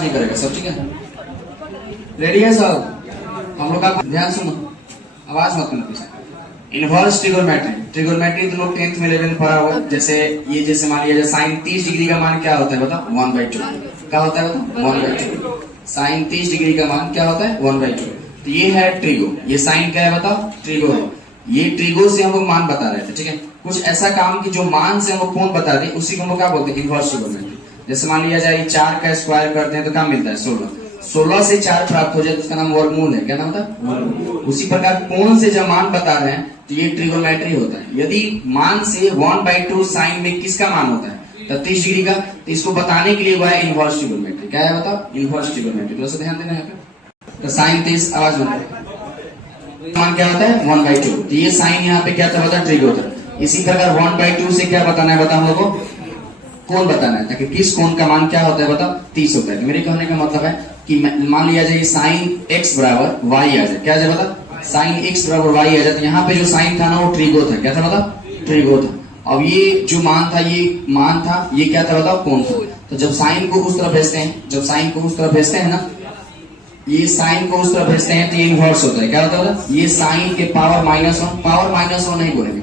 नहीं करेगा सब, ठीक है? रेडी है सब? हम लोग का ध्यान सुनो, आवाज मत करना। इनवर्स ट्रिगोनोमेट्री, ट्रिगोनोमेट्री तो लोग 10th में 11 में पढ़ा होगा। जैसे मान लिया साइन 30 डिग्री का मान क्या होता है बताओ? 1/2। क्या होता है बताओ? 1/2। साइन 30 डिग्री का मान क्या होता है? 1/2। तो ये है ट्रिगो, ये साइन क्या है बताओ? ट्रिगो है। ये ट्रिगो से हम लोग मान बता रहे थे, ठीक है? कुछ ऐसा काम की जो मान से हम लोग कोण बता दें, उसी को हम लोग क्या बोलते हैं? Inverse trigonometry. जैसे मान लिया जाए 4 का स्क्वायर करते हैं तो क्या मिलता है? 16। 16 से 4 प्राप्त हो जाए तो उसका नाम वर्गमूल है। क्या नाम था? उसी प्रकार कोण से जब मान बता रहे हैं तो ये ट्रिगोनोमेट्री होता है। यदि मान से 1/2 साइन में किसका मान होता है? 30 डिग्री का। तो इसको बताने के लिए हुआ है इनवर्स ट्रिगोनोमेट्री। क्या है बताओ? Inverse trigonometry. थोड़ा सा ध्यान देना यहाँ पे। तो साइन 30 आवाज में मान क्या होता है? 1/2। तो ये साइन यहाँ पे क्या था बता? ट्रिगो था। इसी प्रकार 1/2 से क्या बताना है बता हम लोग को? कोण बताना है, ताकि किस कोण का मान क्या होता है बताओ? 30 होता है। तो मेरे कहने का मतलब है कि मान लिया जाए साइन x बराबर y आ जाए। क्या आ जाए बता? साइन x बराबर y आ जाए। तो यहाँ पे जो साइन था ना वो ट्रिगो था। क्या था बता? ट्रिगो था। अब ये जो मान था, ये मान था, ये क्या था बताओ? कोण था। तो जब साइन को उस तरफ भेजते हैं, जब साइन को उस तरफ भेजते हैं ना, ये साइन को उस तरफ भेजते हैं तो ये इनवर्स होता है। क्या होता है? ये साइन के पावर -1, पावर -1 नहीं बोलेंगे,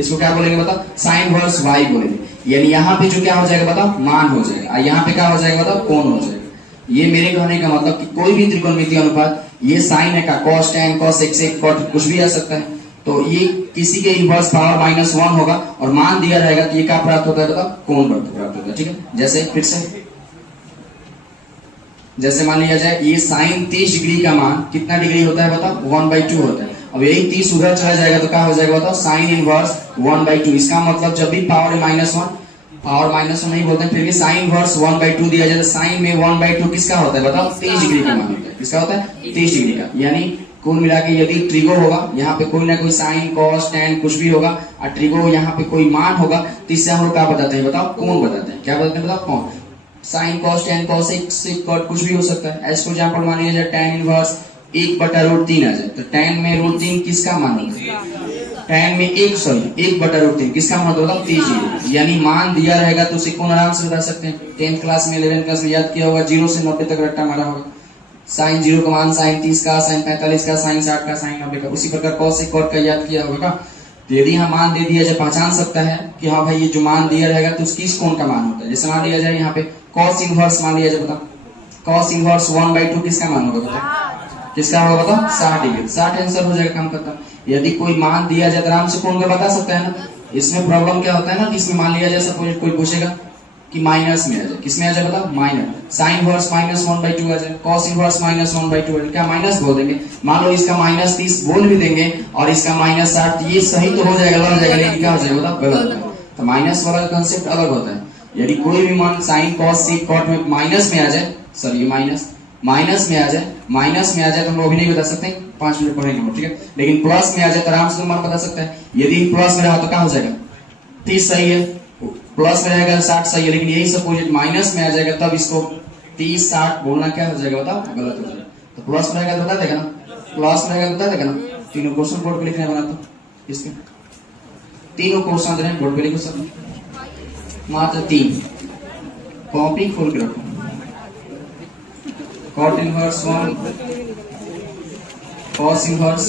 इसको क्या बोलेंगे बताओ? साइन वर्स y बोलेंगे। यानी यहाँ पे जो क्या हो जाएगा बताओ? मान हो जाएगा। यहाँ पे क्या हो जाएगा बताओ? कोण हो जाएगा। ये मेरे कहने का मतलब कि कोई भी त्रिकोणमितीय अनुपात, ये साइन है का cos tan cos x cot कुछ भी आ सकता है, तो ये किसी के इनवर्स पावर -1 होगा और मान दिया रहेगा तो ये क्या प्राप्त होता है बताओ? कोण प्राप्त होता है, ठीक है? जैसे फिर से जैसे मान लिया जाए ये साइन 30 डिग्री का मान कितना डिग्री होता है बताओ? 1/2 होता है। अब यही 30 उधर चला जाएगा तो क्या हो जाएगा बताओ? Sine inverse 1/2। इसका मतलब जब भी पावर -1, पावर -1 नहीं बोलते हैं, फिर भी साइन इनवर्स 1/2 दिया जाए तो साइन में 1/2 किसका होता है बताओ? 30 डिग्री का मान होता है। किसका होता है? 30 डिग्री का। यानी कुल मिला के यदि ट्रिगो होगा, यहाँ पे कोई ना कोई साइन कॉस टैन कुछ भी होगा, और ट्रिगो यहाँ पे कोई मान होगा, तो इससे हम लोग क्या बताते हैं बताओ? कोण बताते हैं। क्या बताते हैं बताओ? कोण। Sine cos tan cos x cot कुछ भी हो सकता है। एज फॉर एग्जाम्पल मान लिया जाए टैन इनवर्स 1/√3 आ जाए, तो टैन में √3 किसका मान होता है? टैन में 1/√3 किसका मान होता है? 30। यानी मान दिया रहेगा तो उसे कोण आराम से बता सकते हैं। 10th क्लास में 11th क्लास में याद किया होगा, 0 से 90 तक रट्टा मारा होगा। साइन 0 का मान साइन 30 का, साइन 45 का, साइन 60 का, साइन 90 का। उसी प्रकार कॉस से कॉट का याद किया होगा। तो यदि यहाँ मान दे दिया जाए, पहचान सकता है कि हाँ भाई ये जो मान दिया रहेगा तो किस कोण का मान होता है। जैसे मान लिया जाए यहाँ पे कॉस इनवर्स मान लिया जाए, बताओ कॉस इनवर्स 1/2 किसका मान होगा बताओ? किसका होगा बताओ? 60 डिग्री। 60 आंसर हो जाएगा, काम खत्म। यदि कोई मान दिया जाए तो आराम से कोण का बता सकता है ना। इसमें प्रॉब्लम क्या होता है ना कि इसमें मान लिया जाए सपोज कोई पूछेगा कि माइनस में आ जाए, किसमें आ जाए बताओ? माइनस। साइन इनवर्स -1/2 आ जाए, कॉस इनवर्स -1/2 आ जाए, क्या माइनस बोल देंगे? मान लो इसका -30 बोल भी देंगे और इसका -60, ये सही तो हो जाएगा, लग जाएगा, लेकिन क्या हो जाएगा बताओ? गलत है। तो माइनस वाला कंसेप्ट अलग होता है। यदि कोई भी मान साइन कॉस सेक कॉट में माइनस में आ जाए, सॉरी माइनस में आ जाए तो हम लोग अभी नहीं बता सकते, 5 मिनट पढ़ेंगे, ठीक है? लेकिन प्लस में आ जाए तो आराम से मान बता सकता है। यदि प्लस में रहा तो क्या हो जाएगा? 30 सही है, प्लस में रहेगा 60 सही है, लेकिन यही सपोज माइनस में आ जाएगा तब इसको 30 60 बोलना क्या हो जाएगा बताओ? गलत हो जाएगा। तो प्लस में रहेगा तो बता देगा ना, प्लस में रहेगा तो बता देगा ना। तीनों क्वेश्चन बोर्ड पे लिखने वाला, तो इसके तीनों क्वेश्चन दे रहे हैं बोर्ड पे लिखो सब, मात्र 3 कॉपी खोल के रखो। कॉट इनवर्स 1, कॉस इनवर्स,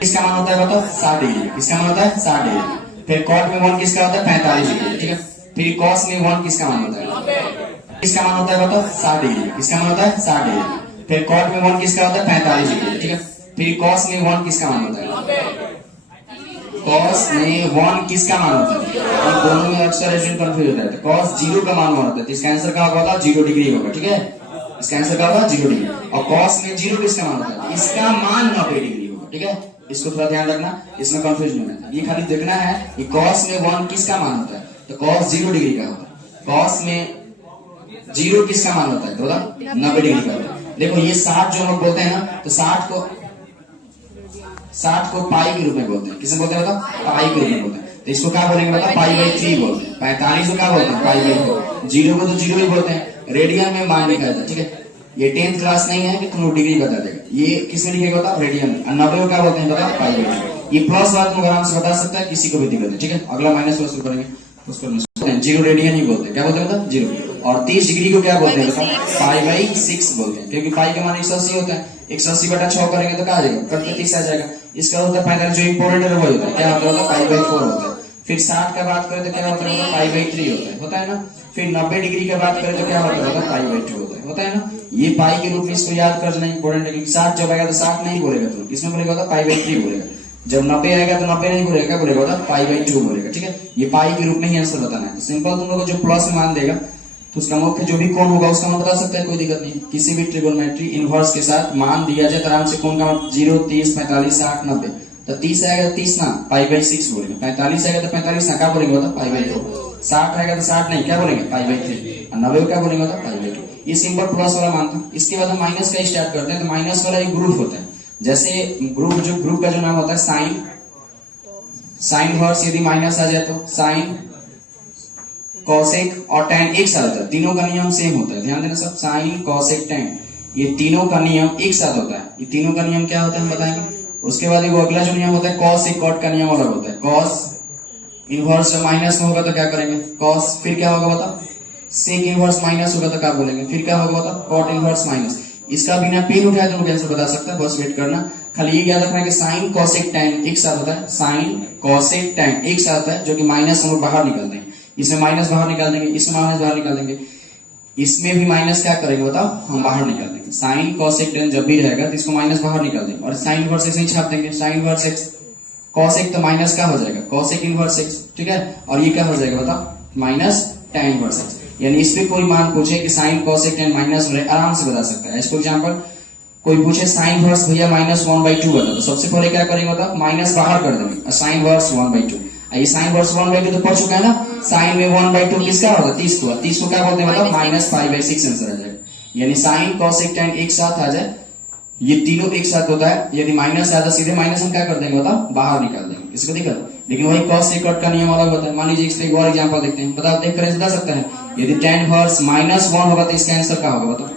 किसका मान होता है बताओ? 60 डिग्री। किसका मान होता है? 60 डिग्री। फिर कॉट में 1 किसका होता है? 45 डिग्री, ठीक है? फिर कॉस में 1 किसका मान होता है? किसका मान होता है बताओ? 60 डिग्री। किसका मान होता है? 60 डिग्री। फिर कॉट में 1 किसका होता है? 45 डिग्री, ठीक है? फिर कॉस में 1 किसका मान होता है? कॉस में 1 किसका मान होता है? दोनों में अक्सर ऐसे कंफ्यूज होता है। कॉस 0 का मान होता है, तो इसका आंसर क्या होगा? 0 डिग्री होगा, ठीक है? इसका आंसर क्या होगा? 0 डिग्री। और कॉस में 0 किसका मान होता है? इसका मान 90 डिग्री होगा, ठीक है? इसको थोड़ा ध्यान रखना, इसमें कंफ्यूज नहीं होना। ये खाली देखना है कि कॉस में 1 किसका मान होता है, तो कॉस 0 डिग्री का होता है। कॉस में 0 किसका मान होता है? तो 90 डिग्री का होता है। देखो ये 60 जो हम लोग बोलते हैं ना, तो 60 को पाई के रूप में बोलते हैं। किसे बोलते हैं बताओ? पाई के रूप में बोलते हैं। तो इसको क्या बोलेंगे बता, पाई बाई 3 बोलते हैं। 45 को क्या बोलते हैं, पाई बाई 4। 0 को तो 0 ही बोलते हैं। रेडियन में मान लिखा जाता है, ठीक है। ये 10th क्लास नहीं है कि तुम लोग डिग्री बता देगा, ये किसमें लिखेगा बता, रेडियन में। 90 को क्या बोलते हैं बता, पाई बाई 2। ये प्लस बात तुम आराम से बता सकता है, किसी को भी दिक्कत है, ठीक है। अगला माइनस प्लस करेंगे उसको 0 रेडियन ही बोलते हैं। क्या बोलते हैं बता, 0। और 30 डिग्री को क्या बोलते हैं बता, पाई बाई 6 बोलते हैं, क्योंकि पाई का मान 180 होता है। 180 बटा 6 करेंगे तो क्या आ जाएगा, करते 30 आ जाएगा। इसका होता है 45, जो इंपोर्टेंट है वो होता है, क्या होता है, पाई बाई 4 होता है। फिर 60 का बात करें तो क्या होता है, पाई बाई 3 होता है ना। फिर 90 डिग्री का बात करें तो क्या होता है, पाई बाई 2 होता है ना। ये पाई के रूप में इसको याद कर लेना इंपोर्टेंट है, क्योंकि 60 जब आएगा तो 60 नहीं बोलेगा, तो किसमें बोलेगा, पाई बाई 3 बोलेगा। जब 90 आएगा तो 90 नहीं बोलेगा, क्या बोलेगा, पाई बाई 2 बोलेगा, ठीक है। ये पाई के रूप में ही आंसर बताना है। तो सिंपल तुम लोग को जो प्लस में मान देगा तो उसका मुख्य जो भी कोण होगा उसका मान बता सकता है, कोई दिक्कत नहीं। किसी भी ट्रिगोनोमेट्री इनवर्स के साथ मान दिया जाए तो आराम से कोण का 0, 30, 45, 60, 90। तो 30 आएगा तो 30 ना, पाई बाई 6 बोलेंगे। 45 आएगा तो 45 ना, क्या बोलेंगे बता, पाई बाई 2। 60 आएगा तो 60 नहीं, क्या बोलेंगे, पाई बाई 3। और 90 क्या बोलेंगे बता, पाई बाई 2। ये सिंपल प्लस वाला मानता हूँ। इसके बाद हम माइनस का स्टार्ट करते हैं। तो माइनस वाला एक ग्रुप होता है, जैसे ग्रुप का जो नाम होता है साइन वर्स। यदि माइनस आ जाए तो साइन, कॉसेक और टैन एक साथ होता है। तीनों का नियम सेम होता है, ध्यान देना सब। साइन, कॉसेक, टैन, ये तीनों का नियम एक साथ होता है। ये तीनों का नियम क्या होता है हम बताएंगे। उसके बाद वो अगला जो नियम होता है कॉस एक कॉट का नियम अलग होता है। कॉस इनवर्स जब माइनस में होगा तो क्या करेंगे, कॉस। फिर क्या होगा बता, सेक इनवर्स माइनस होगा तो क्या बोलेंगे, फिर क्या होगा बता, कॉट इनवर्स माइनस। इसका बिना पेन उठाए तुम आंसर बता सकता है, बस वेट करना। खाली ये याद रखना है कि साइन, कॉसेक, टैन एक साथ होता है। साइन, कॉसेक, टैन एक साथ होता है, जो कि माइनस हम लोग बाहर निकालते हैं। इसमें माइनस बाहर निकाल देंगे, इसमें माइनस बाहर निकाल देंगे, इसमें भी माइनस क्या करेंगे बताओ, हम बाहर निकाल देंगे। साइन, कॉसेक, टैन जब भी रहेगा तो इसको माइनस बाहर निकाल देंगे और साइन इनवर्स एक्स नहीं छाप देंगे। साइन इनवर्स एक्स, कॉसेक तो माइनस क्या हो जाएगा, कॉसेक इनवर्स एक्स, ठीक है। और ये क्या हो जाएगा बताओ, माइनस टैन इनवर्स एक्स। यानी इस पे कोई मान पूछे कि साइन, कॉसेक, टैन माइनस हो रहे, आराम से बता सकता है। इसको एग्जाम्पल कोई पूछे साइन वर्स भैया -1/2 बता, तो सबसे पहले क्या करेंगे बताओ, माइनस बाहर कर देंगे। साइन वर्स 1/2, ये साइन वर्स 1/2 तो पढ़ चुका है ना। साइन में 1/2 किसका होगा, 30 को। 30 को क्या बोलते हैं मतलब -5/6 आंसर आ जाएगा। यानी साइन, कॉसेक, टैन एक साथ आ जाए, ये तीनों एक साथ होता है। यदि माइनस आया तो सीधे माइनस हम क्या कर देंगे बताओ, बाहर निकाल देंगे। इसको दिक्कत, लेकिन वही कॉस सेकंड का नियम अलग होता है। मान लीजिए इस पे एक और एग्जांपल देखते हैं, बताओ देख कर बता सकता है। यदि tan वर्स -1 होगा तो इसका आंसर क्या होगा बताओ,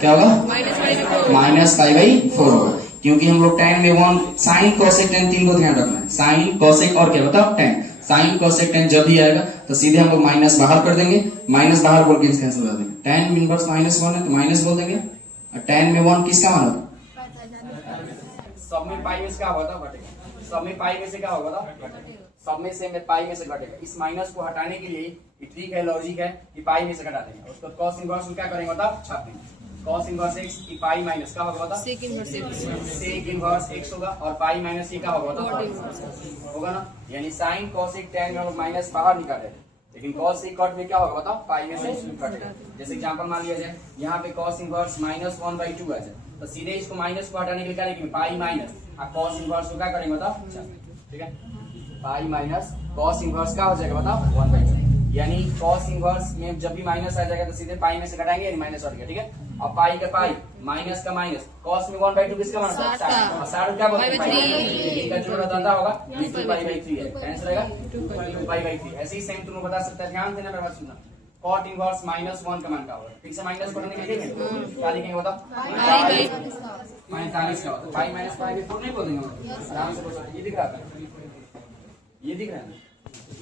क्या होगा, -5/4 होगा। क्योंकि हम लोग tan में 1 साइन, कॉसेक, टैन तीन को ध्यान रखना है। साइन, कॉसेक और क्या बताओ, टैन। साइन, कॉसेक, टैन जब भी आएगा तो सीधे हम लोग माइनस बाहर कर देंगे। माइनस बाहर बोल के इसका आंसर बता देंगे। tan इनवर्स -1 है तो माइनस बोल देंगे, और tan में 1 किसका मान होगा, सब में पाई में से क्या होगा घटेगा, सब में पाई में से क्या होगा, सब में से पाई में से घटेगा। इस माइनस को हटाने के लिए ट्रिक है, लॉजिक है कि पाई में से घटा देंगे। उसको cos इनवर्स में क्या करेंगे बताओ, छाप देंगे। cos इनवर्स x की पाई माइनस क्या होगा बताओ, सेक इनवर्स x होगा, और पाई माइनस ये क्या होगा बताओ, होगा ना। यानी साइन, कॉसेक, टैन में माइनस बाहर निकाले, लेकिन cos एक कॉट में क्या होगा बताओ, पाई में से घटेगा। जैसे एग्जांपल मान लिया जाए, यहाँ पे cos इनवर्स -1/2 आ जाए, तो सीधे इसको माइनस को हटाने के लिए क्या लिखेंगे, पाई माइनस, और cos इनवर्स को क्या करेंगे बताओ, ठीक है। पाई माइनस cos इनवर्स क्या हो जाएगा बताओ, 1/2। यानी cos इनवर्स में जब भी माइनस आ जाएगा तो सीधे पाई में से घटाएंगे, यानी माइनस हट गया, ठीक है। अब पाई का पाई, माइनस का माइनस, cos में 1/2 किसका मान होता है, 60 क्या बोलते हैं, का जो दाता होगा 2π/3 है, आंसर आएगा 2π/3। ऐसे ही सेम तुम बता सकते हैं, ध्यान देना मेरा बात सुनना। cot इनवर्स -1 का मान क्या होगा, ठीक से माइनस करने के लिए क्या लिखेंगे बताओ, 45 का होता है। पाई माइनस पाई 4 नहीं बोल देंगे, आराम से बोल सकते। ये दिख रहा है, ये दिख रहा है।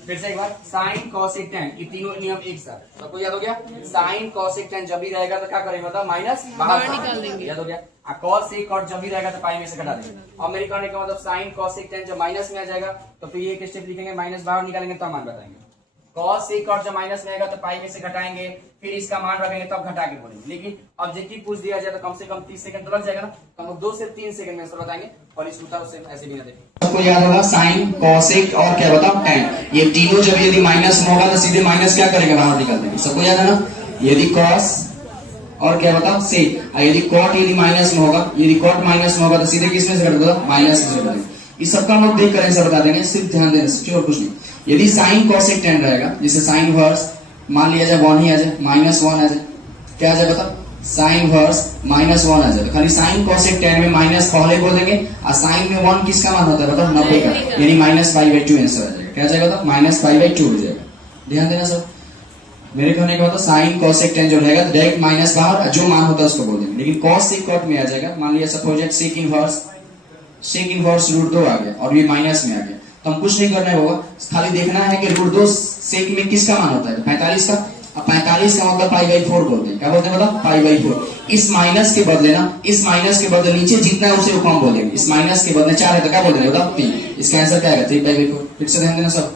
फिर से एक बार, साइन, कॉसेक, टैन ये तीनों नियम एक साथ, सबको याद हो गया। साइन, कॉसेक, टैन जब भी रहेगा तो क्या करेंगे बताओ, माइनस बाहर निकाल देंगे, याद हो गया। cos सेक और जब भी रहेगा तो पाई में से घटा देंगे। और मेरे कहने का मतलब साइन, कॉसेक, टैन जब माइनस में आ जाएगा तो फिर ये एक स्टेप लिखेंगे, माइनस बाहर निकालेंगे तो मान बताएंगे। cos सेक और जब माइनस में आएगा तो पाई में से घटाएंगे, फिर इसका मान रखेंगे तब घटा के बोलेंगे। लेकिन ऑब्जेक्टिव पूछ दिया जाए तो कम से कम 30 सेकंड तो लग जाएगा ना, तो हम 2 से 3 सेकंड में आंसर बताएंगे। और इस उत्तर से ऐसे भी ना देखें, सबको याद होगा साइन, कॉसेक और क्या बताओ, टैन, ये तीनों जब यदि माइनस में होगा तो सीधे माइनस क्या करेंगे, बाहर निकाल देंगे। सबको याद है ना। यदि कॉस और क्या बताओ सेक, यदि कॉट यदि माइनस में होगा, यदि कॉट माइनस में होगा तो सीधे किसमें से घटेगा, माइनस में से घटेगा। इस सबका हम लोग देख कर आंसर बता देंगे, सिर्फ ध्यान देना और कुछ नहीं। यदि साइन, कॉसेक, टैन रहेगा, जैसे साइन वर्स मान लिया जाए 1 ही आ जाए, -1 आ जाए, क्या आ जाए बताओ, साइन इनवर्स -1 आ जाएगा। खाली साइन कोसेक tan में माइनस पहले बोल देंगे और साइन में 1 किसका मान होता है बताओ 90 का, यानी -π/2 आंसर आ जाएगा। क्या जाएगा बताओ -π/2 हो जाएगा। ध्यान देना सब, मेरे कहने का मतलब साइन कोसेक tan जो रहेगा तो डायरेक्ट माइनस बाहर जो मान होता है उसको बोल देंगे। लेकिन cos सेक कॉट में आ जाएगा, मान लिया सपोज सेक इनवर्स √2 आ गया और ये माइनस में आ गया, तो हम कुछ नहीं करना होगा, खाली देखना है कि √2 सेक में किसका मान होता है 45 का। अब 45 का मतलब π/4 बोलते हैं। क्या बोलते हैं बताओ π/4। इस माइनस के बदले ना, इस माइनस के बदले नीचे जितना है उसे कम बोलेंगे। इस माइनस के बदले 4 है तो क्या बोलेंगे बताओ 3। इसका आंसर क्या है 3/4। फिर से ध्यान देना सब,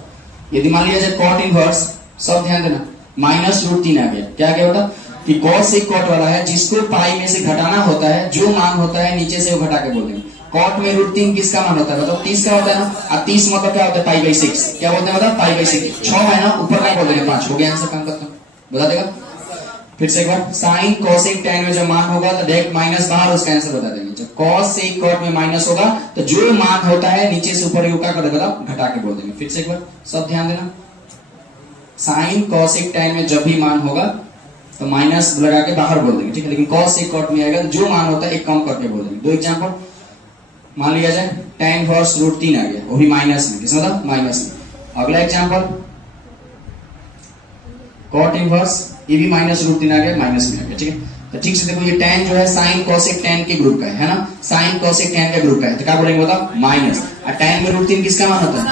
यदि मान लिया जाए कॉट इनवर्स, सब ध्यान देना -√3 आ गया। क्या क्या बताओ कि cos सेक कॉट वाला है जिसको पाई में से घटाना होता है, जो मान होता है नीचे से वो घटा के बोल देंगे। कॉट में √3 किसका मान होता है बताओ 30 का होता है ना, और 30 मतलब क्या होता है π/6। क्या बोलते हैं बताओ π/6। 6 है ना, ऊपर का बोल देंगे 5। हो गया आंसर, काम करता हूँ बता देगा। फिर से एक बार, साइन कोसेक tan में जो मान होगा तो डायरेक्ट माइनस बाहर उसका आंसर बता देंगे। जब cos सेक कॉट में माइनस होगा तो जो मान होता है नीचे से ऊपर क्या कर देगा घटा के बोल देंगे। फिर से एक बार सब ध्यान देना, साइन कोसेक tan में जब भी मान होगा तो माइनस लगा के बाहर बोल देंगे, ठीक है। लेकिन cos सेक कॉट में आएगा तो जो मान होता है एक कम करके बोल देंगे। 2 एग्जांपल मान लिया जाए tan इनवर्स √3 आ गया, वो भी माइनस में, किस मतलब माइनस में। अगला एग्जांपल cot इनवर्स, ये भी -√3 आ गया, माइनस में आ गया, ठीक है। तो ठीक से देखो, ये tan जो है साइन कोसेक tan के ग्रुप का है ना, साइन कोसेक tan का ग्रुप का है, तो क्या बोलेंगे बताओ माइनस। और tan में √3 किसका मान होता है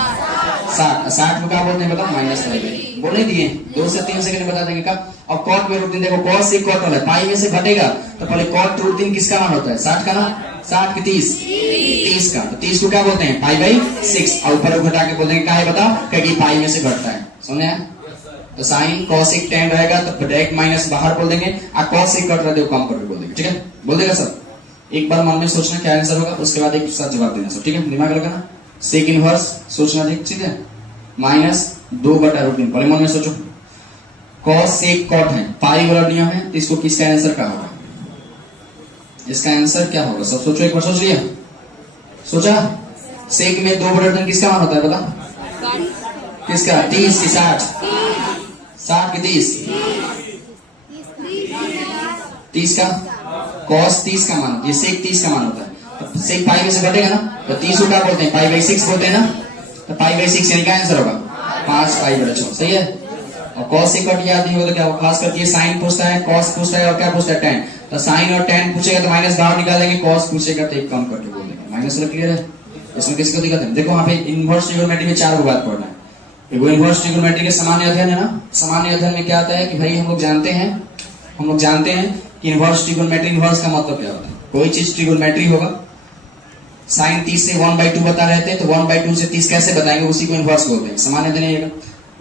60 को क्या बोलते हैं बताओ -5। बोले दिए 2 से 3 सेकंड बता देंगे का। और cot में √3 देखो, cos से cot वाला पाई में से घटेगा तो पहले cot √3 किसका मान होता है 60 का ना, 60 की 30 का, तो 30 को क्या बोलते हैं π/6 और ऊपर घटा के बोल देंगे क्या है बताओ, क्योंकि पाई में से घटता है। समझे? तो साइन कोसेक tan रहेगा तो डायरेक्ट माइनस बाहर बोल देंगे, और cos से कट रहा है कम करके बोल देंगे, ठीक है। बोल देगा सब, एक बार मन में सोचना क्या आंसर होगा, उसके बाद एक साथ जवाब देना सब, ठीक है। दिमाग लगाना, सेक इनवर्स सोचना, ठीक ठीक है, -2/√3 पहले मन में सोचो। cos सेक कॉट है, पाई वाला नियम है, तो इसको किसका आंसर क्या होगा, इसका आंसर क्या होगा सब सोचो, एक बार सोच लिया, सोचा। सेक में 2/√3 किसका मान होता है बता, किसका 30 की 60 की 30 का, cos 30 का मान, ये सेक 30 का मान होता है, तो सेक पाई में से घटेगा ना, तो 30 को क्या बोलते हैं π/6 बोलते हैं ना, तो π/6 यानी क्या आंसर होगा 5π/6, सही है। और cos से कट याद नहीं होगा तो क्या होगा, खास करके साइन पूछता है, cos पूछता है और क्या पूछता है tan, तो साइन और tan पूछेगा तो माइनस बाहर निकाल देंगे, cos पूछेगा तो एक कम करके बोल देंगे। माइनस वाला क्लियर है, इसमें किसको दिक्कत है। देखो वहां पे इनवर्स ट्रिगोनोमेट्री में 4 बात पढ़ना है। एगो इनवर्स ट्रिगोनोमेट्री के सामान्य अध्ययन है ना, सामान्य अध्ययन में क्या आता है कि भाई हम लोग जानते हैं कि इनवर्स ट्रिगोनोमेट्री, इनवर्स का मतलब क्या होता है। कोई चीज ट्रिगोनोमेट्री होगा, साइन 30 से 1/2 बता रहे थे, तो 1/2 से 30 कैसे बताएंगे, उसी को इनवर्स बोलते हैं, सामान्य अध्ययन।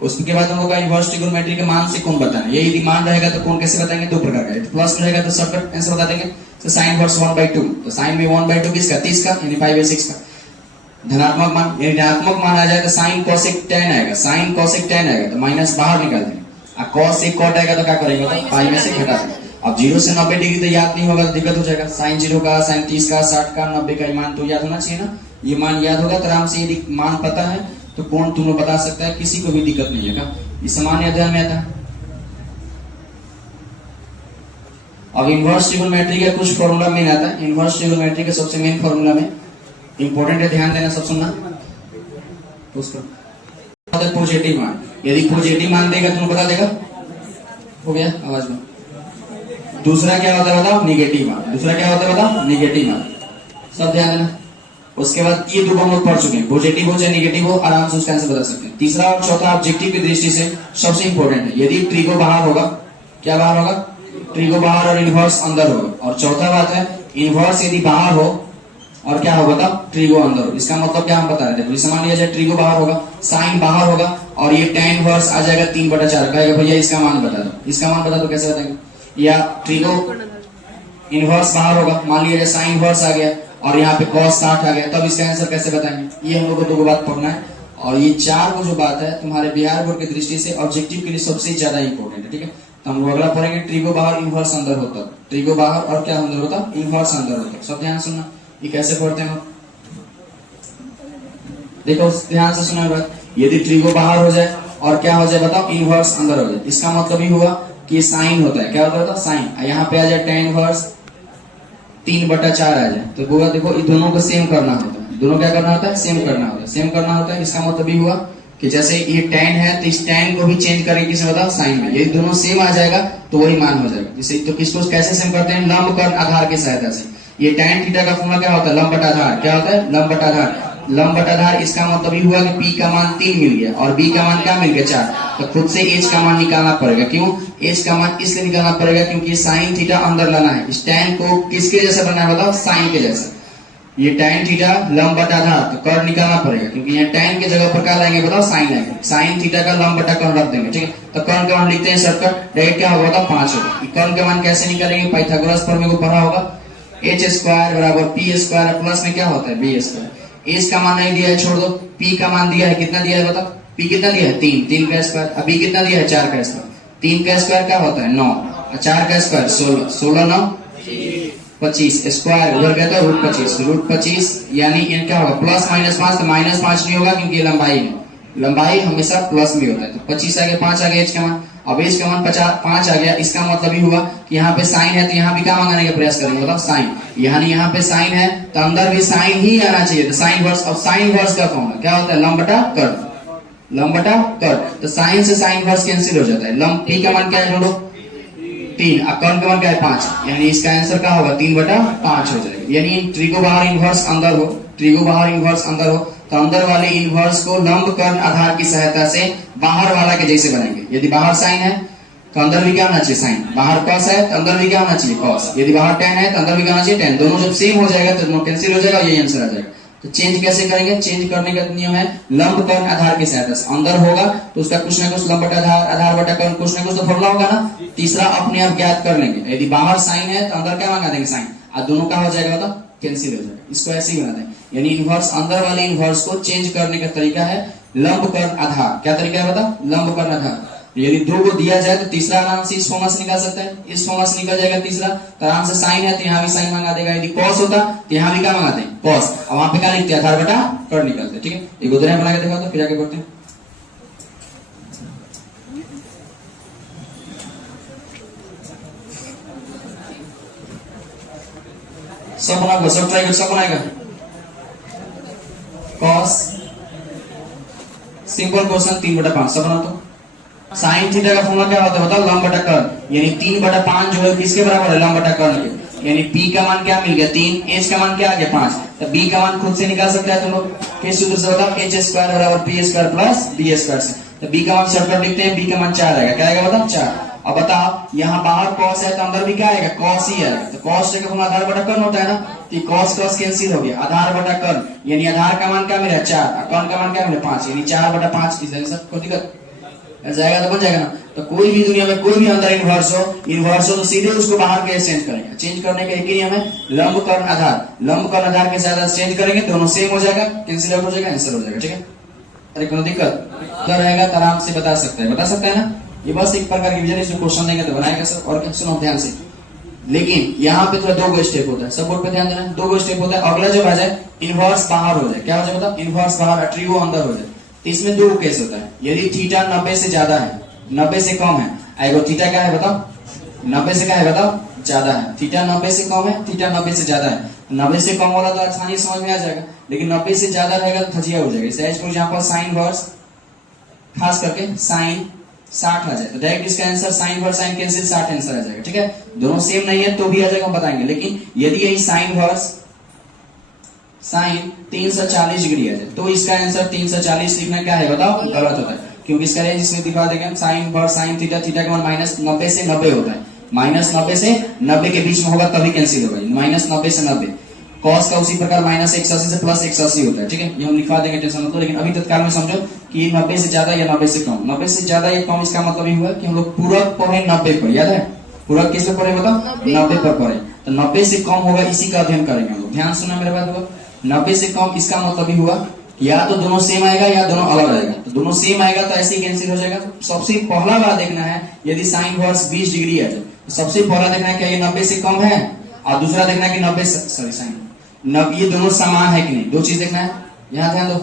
उसके बाद हम लोग का इनवर्स ट्रिगोनोमेट्री के मान से कोण बताना है। ये यदि मान रहेगा तो कोण कैसे बताएंगे, 2 प्रकार का, प्लस में रहेगा तो शॉर्टकट आंसर बता देंगे, तो साइन इनवर्स 1/2, तो साइन में 1/2 किसका 30 का, यानी π/6 का। धनात्मक मान, यानी ऋणात्मक मान आ जाए तो साइन कोसेक tan आएगा, साइन कोसेक tan आएगा तो माइनस बाहर निकाल देंगे, और cos सेक कॉट आएगा तो क्या करेंगे तो पाई में से घटा देंगे। अब 0 से 90 डिग्री तो याद नहीं होगा तो दिक्कत हो जाएगा, साइन 0 का, साइन 30 का, 60 का, 90 का मान तो याद होना चाहिए ना। ये मान याद होगा तो आराम से, यदि मान पता है तो कोण तुम लोग बता सकता है, किसी को भी दिक्कत नहीं है। ये सामान्य अध्ययन में आता है। अब इनवर्स ट्रिगोनोमेट्री का कुछ फॉर्मूला मेन आता है। इनवर्स ट्रिगोनोमेट्री के सबसे मेन फॉर्मूला में इंपॉर्टेंट है, ध्यान देना सब, सुनना पॉजिटिव मान, यदि पॉजिटिव मान देगा तुम्हें बता देगा, हो गया आवाज में। दूसरा क्या होता है बताओ, निगेटिव मान। दूसरा क्या होता है बताओ, निगेटिव मान, सब ध्यान देना। उसके बाद ये 2 हम लोग पढ़ चुके हैं, पॉजिटिव हो चाहे निगेटिव हो, आराम से उसका आंसर बता सकते हैं। तीसरा और चौथा ऑब्जेक्टिव की दृष्टि से सबसे इंपॉर्टेंट है, यदि ट्रिगो बाहर होगा, क्या बाहर होगा, ट्रिगो बाहर और इनवर्स अंदर होगा। और चौथा बात है, इनवर्स यदि बाहर हो और क्या होगा बताओ, ट्रिगो अंदर हो। इसका मतलब क्या हम बता रहे थे, मान लिया जाए ट्रिगो बाहर होगा, साइन बाहर होगा और ये tan इनवर्स आ जाएगा 3/4, कहेगा भैया इसका मान बता दो, इसका मान बता दो, कैसे बताएंगे। या ट्रिगो इनवर्स बाहर होगा, मान लिया जाए साइन इनवर्स आ गया और यहाँ पे cos 60 आ गया, तब इसका आंसर कैसे बताएंगे। ये हम लोग को 2 बात पढ़ना है, और ये 4 को जो बात है तुम्हारे बिहार बोर्ड की दृष्टि से ऑब्जेक्टिव के लिए सबसे ज्यादा इंपॉर्टेंट है, ठीक है। तो हम लोग अगला पढ़ेंगे, ट्रिगो बाहर इनवर्स अंदर होता, ट्रिगो बाहर और क्या अंदर होता, इनवर्स अंदर होता। सब ध्यान सुनना, ये कैसे पढ़ते हैं देखो, ध्यान से सुना बात। यदि ट्रिगो बाहर हो जाए और क्या हो जाए बताओ, इनवर्स अंदर हो जाए, इसका मतलब ही हुआ कि साइन होता है, क्या होता है साइन। यहाँ पे आ जाए tan इनवर्स 3/4 आ जाए, तो पूरा देखो ये दोनों को सेम करना होता है, दोनों क्या करना होता है, सेम करना होता है, सेम करना होता है। इसका मतलब ये हुआ कि जैसे ये tan है तो इस tan को भी चेंज करेंगे किसमें बताओ, साइन में। यदि दोनों सेम आ जाएगा तो वही मान हो जाएगा। जैसे तो किसको कैसे सेम करते हैं, लंब कर्ण आधार की सहायता से। ये tan थीटा का फॉर्मूला क्या होता है, लंब बटा आधार। क्या होता है, लंब बटा आधार। लंब बटा आधार, इसका मतलब ये हुआ कि p का मान 3 मिल गया और b का मान क्या मिल गया, 4। तो खुद से h का मान निकालना पड़ेगा। क्यों h का मान इसलिए निकालना पड़ेगा क्योंकि साइन थीटा अंदर लाना है। इस tan को किसके जैसा बनाना है बताओ, साइन के जैसा। ये tan थीटा लंब बटा आधार, तो कर्ण निकालना पड़ेगा क्योंकि यहाँ tan के जगह पर क्या लाएंगे बताओ, साइन लाएंगे। साइन थीटा का लंब बटा कर्ण रख देंगे, ठीक है। तो कर्ण का मान लिखते हैं शॉर्टकट, डायरेक्ट क्या होगा बताओ, 5 होगा। कर्ण का मान कैसे निकालेंगे, पाइथागोरस प्रमेय को पढ़ा होगा, h² बराबर p² प्लस में क्या होता है b²। h का मान नहीं दिया है, छोड़ दो। p का मान दिया है, कितना दिया है बताओ, p कितना दिया है, 3 का स्क्वायर। अब b कितना दिया है, 4 का स्क्वायर। 3 का स्क्वायर क्या होता है, 9। 4 का स्क्वायर 16, 16 9 25 स्क्वायर उधर कहता है √25 यानी ये क्या होगा, प्लस -5। तो -5 नहीं होगा क्योंकि ये लंबाई है, लंबाई हमेशा प्लस में होता है। तो 25 आ गया, 5 आ गया h का मान। अब h का मान 5 आ गया, इसका मतलब ही हुआ कि यहाँ पे साइन है तो यहाँ भी क्या मंगाने का प्रयास करेंगे मतलब साइन। यानी यहाँ पे साइन है तो अंदर भी साइन ही आना चाहिए, तो साइन वर्स। अब साइन वर्स का फॉर्मूला क्या होता है, लंब बटा कर्ण, लंब बटा कर्ण। तो साइन से साइन वर्स कैंसिल हो जाता है। लंब p का मान क्या है, ढूंढो 3, और कर्ण का मान क्या है 5, यानी इसका आंसर क्या होगा, 3/5 हो जाएगा। यानी ट्रिगो बाहर इनवर्स अंदर हो, ट्रिगो बाहर इनवर्स अंदर हो, तो अंदर वाले इनवर्स को लंब कर्ण आधार की सहायता से बाहर वाला के जैसे बनाएंगे। यदि बाहर साइन है तो अंदर भी क्या होना चाहिए, साइन। बाहर कॉस है तो अंदर भी क्या होना चाहिए, कॉस। यदि बाहर tan है तो अंदर भी क्या होना चाहिए, tan। दोनों जब सेम हो जाएगा तो दोनों कैंसिल हो जाएगा, यही आंसर आ जाएगा। तो चेंज कैसे करेंगे, चेंज करने का नियम है लंब कर्ण आधार की सहायता से। अंदर होगा तो उसका कुछ ना कुछ लंब बटा आधार, आधार बटा कर्ण, कुछ ना कुछ तो फॉर्मूला होगा ना। तीसरा अपने आप ज्ञात कर लेंगे। यदि बाहर साइन है तो अंदर क्या मंगा देंगे, साइन। और दोनों का हो जाएगा बताओ, कैंसिल हो जाएगा। इसको ऐसे ही बना दें, यानी इनवर्स अंदर वाले इनवर्स को चेंज करने का तरीका है लंब कर्ण आधार। क्या तरीका है बताओ, लंब कर्ण आधार। यदि 2 को दिया जाए तो तीसरा आराम से इस फॉर्मूला से निकाल सकता है, इस फॉर्मूला से निकल जाएगा तीसरा। तो आराम से साइन है तो यहाँ भी साइन मंगा देगा। यदि कॉस होता तो यहाँ भी क्या मंगाते हैं, कॉस। और वहां पे क्या लिखते हैं, आधार बटा कर्ण निकलते हैं, ठीक है। एक उदाहरण बना के देखा तो फिर जाके करते हैं। सब बनाओगे, सब ट्राई कर, सब बनाएगा। कॉस सिंपल क्वेश्चन 3/5 सब बना। तो साइन थीटा का फॉर्मूला क्या होता है बताओ, लंब बटा कर्ण। यानी 3/5 जो है किसके बराबर है, लंब बटा कर्ण के। यानी p का मान क्या मिल गया, 3। h का मान क्या आ गया, 5। तो b का मान खुद से निकाल सकते हैं तुम लोग, किस सूत्र से बताओ, h² बराबर p² प्लस b² से। तो b का मान शॉर्टकट लिखते हैं, b का मान 4 आएगा। क्या आएगा बताओ, 4। अब बताओ यहाँ बाहर cos है तो अंदर भी क्या आएगा, cos ही आएगा। तो cos का फॉर्मूला आधार बटा कर्ण होता है ना, तो cos cos कैंसिल हो गया, आधार बटा कर्ण। यानी आधार का मान क्या मिला, 4, और कर्ण का मान क्या मिला, 5। यानी 4/5 इस आंसर। कोई दिक्कत जाएगा तो बन जाएगा ना। तो कोई भी दुनिया में कोई भी अंदर इनवर्स हो तो सीधे उसको बाहर के चेंज करेंगे। चेंज करने का एक ही नियम है, लंब कर्ण आधार। लंब कर्ण आधार के साथ चेंज करेंगे, दोनों सेम हो जाएगा, कैंसिल आउट हो जाएगा, आंसर हो जाएगा, ठीक है। अरे कोई दिक्कत तो रहेगा तो आराम से बता सकते हैं, बता सकते हैं ना। ये बस एक प्रकार की विजन, इसमें क्वेश्चन देंगे तो बनाएगा सर। और सुनो ध्यान से, लेकिन यहाँ पे थोड़ा 2 स्टेप होता है, सब बोर्ड पे ध्यान देना है। 2 स्टेप होता है। अगला जब आ जाए इनवर्स बाहर हो जाए, क्या हो जाए बताओ, इनवर्स बाहर, ट्रिगो अंदर हो जाए। तो इसमें 2 केस होता है। यदि थीटा 90 से ज्यादा है, 90 से कम है, आएगा थीटा क्या है बताओ, 90 से क्या है बताओ, ज्यादा है। थीटा 90 से कम है, थीटा 90 से ज्यादा है। 90 से कम वाला तो आसानी समझ में आ जाएगा, लेकिन 90 से ज्यादा रहेगा तो थजिया हो जाएगा। जैसे फॉर एग्जांपल साइन वर्स, खास करके साइन 60 आ जाए तो डायरेक्ट इसका answer sine verse sine cancel 60 answer आ जाएगा, ठीक है। दोनों सेम नहीं है तो भी आ जाएगा, हम बताएंगे। लेकिन यदि यही साइन वर्स साइन 340 डिग्री आ जाए तो इसका आंसर 340 लिखना क्या है बताओ, गलत होता है। क्योंकि इसका रेंज इसमें दिखा देंगे, sine verse sine theta, theta का मान -90 से 90 होता है। -90 से 90 के बीच में होगा तभी कैंसिल होगा, -90 से 90। कॉस का उसी प्रकार -180 से +180 होता है, ठीक है। ये हम लिखवा देंगे, टेंशन मत लो। लेकिन अभी तत्काल में समझो कि 90 से ज्यादा या 90 से कम। 90 से ज्यादा या कम इसका मतलब ये हुआ कि हम लोग पूरक पढ़े 90 पर, याद है पूरक किस पे पढ़े बताओ, 90 पर पढ़े। तो 90 से कम होगा, इसी का अध्ययन करेंगे हम लोग। ध्यान सुना मेरे बात होगा, 90 से कम इसका मतलब ही हुआ या तो दोनों सेम आएगा या दोनों अलग आएगा। तो दोनों सेम आएगा तो ऐसे ही कैंसिल हो जाएगा। सबसे पहला बात देखना है, यदि साइन वर्स 20 डिग्री है तो सबसे पहला देखना है क्या ये 90 से कम है, और दूसरा देखना है कि 90 से, सॉरी साइन ये दोनों समान है कि नहीं, 2 चीज देखना है। यहाँ ध्यान दो,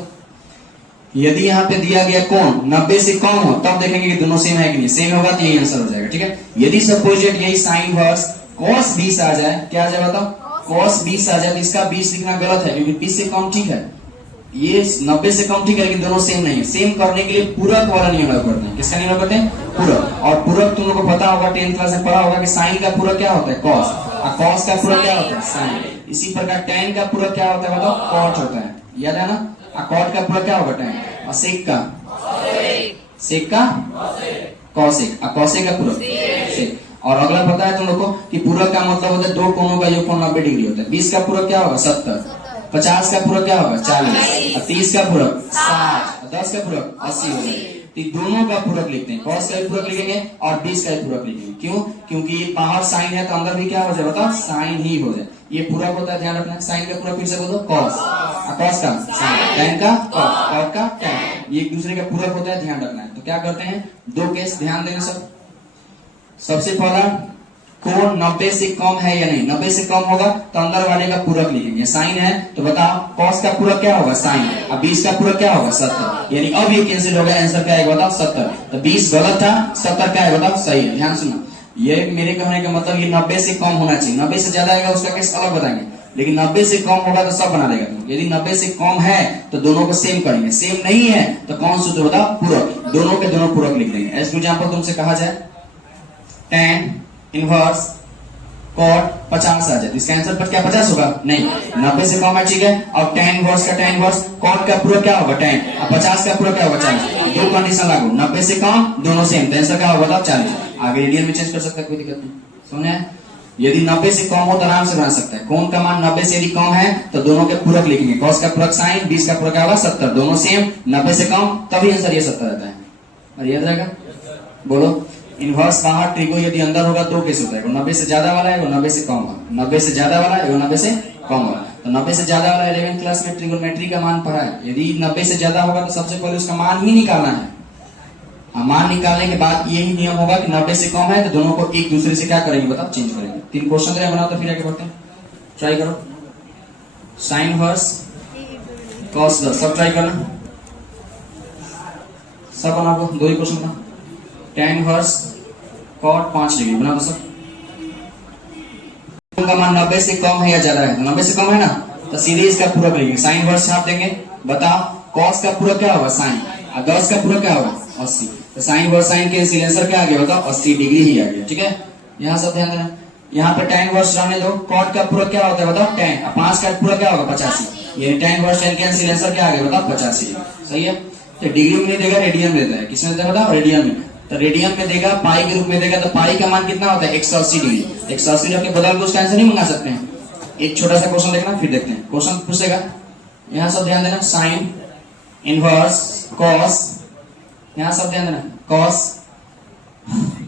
यदि यहाँ पे दिया गया कोण 90 से कम हो तब देखेंगे कि दोनों सेम है कि नहीं, सेम होगा तो यही आंसर हो जाएगा। ठीक है, यदि सपोज यही साइन वर्स cos 20 आ जाए, क्या आ जाए बताओ, cos 20 आ जाए तो इसका 20 लिखना गलत है क्योंकि 20 से कम ठीक है, ये 90 से कम ठीक है, लेकिन दोनों सेम नहीं है। सेम करने के लिए पूरक वाला नियम लागू करते हैं। किसका नियम लागू करते हैं? पूरक। और पूरक तुम लोगों को पता होगा, 10th क्लास में पढ़ा होगा कि साइन का पूरक क्या होता है? cos, और cos का पूरक क्या होता है? साइन। इसी प्रकार tan का पूरक क्या होता है बताओ? cot होता है, याद है ना। और cot का पूरक क्या होगा? tan। और sec का cosec, और cosec का पूरक sec। और अगला पता है तुम लोग को कि पूरक का मतलब होता है दो कोणों का योगफल 90 डिग्री होता है। 20 का पूरक क्या होगा? 70। 50 का पूरक क्या होगा? 40। और 30 का पूरक 60। 10 का पूरक 80 हो जाए। तो दोनों का पूरक लिखते हैं, cos का भी पूरक लिखेंगे और 20 का भी पूरक लिखेंगे। क्यों? क्योंकि ये बाहर साइन है तो अंदर भी क्या हो जाए बताओ? साइन ही हो जाए। ये पूरक होता है, ध्यान रखना। साइन का पूरक फिर से बोलो cos, और cos का साइन, tan का cos, cot का tan। ये एक दूसरे का पूरक होता है, ध्यान रखना है। तो क्या करते हैं, दो केस ध्यान देना सब। सबसे पहला, कोण 90 से कम है या नहीं। 90 से कम होगा तो अंदर वाले का पूरक लिखेंगे। साइन है तो बताओ cos का पूरक क्या होगा? साइन। और 20 का पूरक क्या होगा? 70। यानी अब ये कैंसिल हो गया, आंसर क्या है बताओ? 70। तो 20 गलत था, 70 क्या है बताओ? सही है। ध्यान सुनो, ये मेरे कहने का मतलब ये 90 से कम होना चाहिए। 90 से ज्यादा आएगा उसका केस अलग बताएंगे, लेकिन 90 से कम होगा तो सब बना देगा। यदि 90 से कम है तो दोनों को सेम करेंगे, सेम नहीं है तो कौन सूत्र बताओ? पूरक। दोनों के दोनों पूरक लिख देंगे। एज एग्जाम्पल तुमसे कहा जाए tan इनवर्स cot 50 आ जाए, इसका आंसर पर क्या 50 होगा? नहीं, 90 से कम है, ठीक है। और tan इनवर्स का tan इनवर्स, cot का पूरक क्या होगा? tan। और 50 का पूरक क्या होगा? 40। दो कंडीशन लागू, 90 से कम, दोनों सेम, तो आंसर क्या होगा बताओ? 40। आगे रेडियन में चेंज कर सकता है, कोई दिक्कत नहीं। सुने, यदि 90 से कम हो तो आराम से बना सकता है। कोण का मान 90 से यदि कम है तो दोनों के पूरक लिखेंगे। cos का पूरक साइन, 20 का पूरक क्या होगा? 70। दोनों सेम, 90 से कम, तभी आंसर ये 70 रहता है। और याद रहेगा, बोलो। इनवर्स बाहर, ट्रिगो यदि अंदर होगा दो केस होता है, 90 से ज्यादा वाला है, 90 से कम वाला। 90 से ज्यादा वाला है, 90 से कम वाला। तो 90 से ज्यादा वाला 11th क्लास में ट्रिगोनोमेट्री का मान पढ़ा है। यदि 90 से ज्यादा होगा तो सबसे पहले उसका मान ही निकालना है। मान निकालने के बाद यही नियम होगा कि 90 से कम है तो दोनों को एक दूसरे से क्या करेंगे बताओ? चेंज करेंगे। 3 क्वेश्चन दे बनाओ तो फिर आगे बढ़ते हैं। ट्राई करो। साइन वर्स cos 10, सब ट्राई करना, सब बनाओ। 2 ही क्वेश्चन बना। tan वर्स cot 5 डिग्री बना दो सब। का मान 90 से कम है या ज्यादा है? तो 90 से कम है ना, तो सीधे इसका पूरक लिखेंगे। साइन वर्स छाप देंगे। बताओ cos का पूरक क्या होगा? साइन। और 10 का पूरक क्या होगा? 80। तो साइन वर्स साइन के आंसर क्या आ गया बताओ? 80 डिग्री ही आ गया। ठीक है, यहाँ सब ध्यान देना। यहाँ पे tan वर्स रहने दो। cot का पूरक क्या होता है बताओ? tan। और 5 का पूरक क्या होगा? 85। ये tan वर्स tan के आंसर क्या आ गया बताओ? 85। सही है। तो डिग्री में नहीं देगा, रेडियन में देता है। किसमें देता है बताओ? रेडियन में। तो रेडियन में देगा, पाई के रूप में देगा, तो पाई का मान कितना होता है? 180 डिग्री। 180 रख के बदल के उसका आंसर नहीं मंगा सकते हैं। एक छोटा सा क्वेश्चन देखना, फिर देखते हैं। क्वेश्चन पूछेगा, यहाँ सब ध्यान देना। साइन इनवर्स cos, यहाँ सब ध्यान देना, cos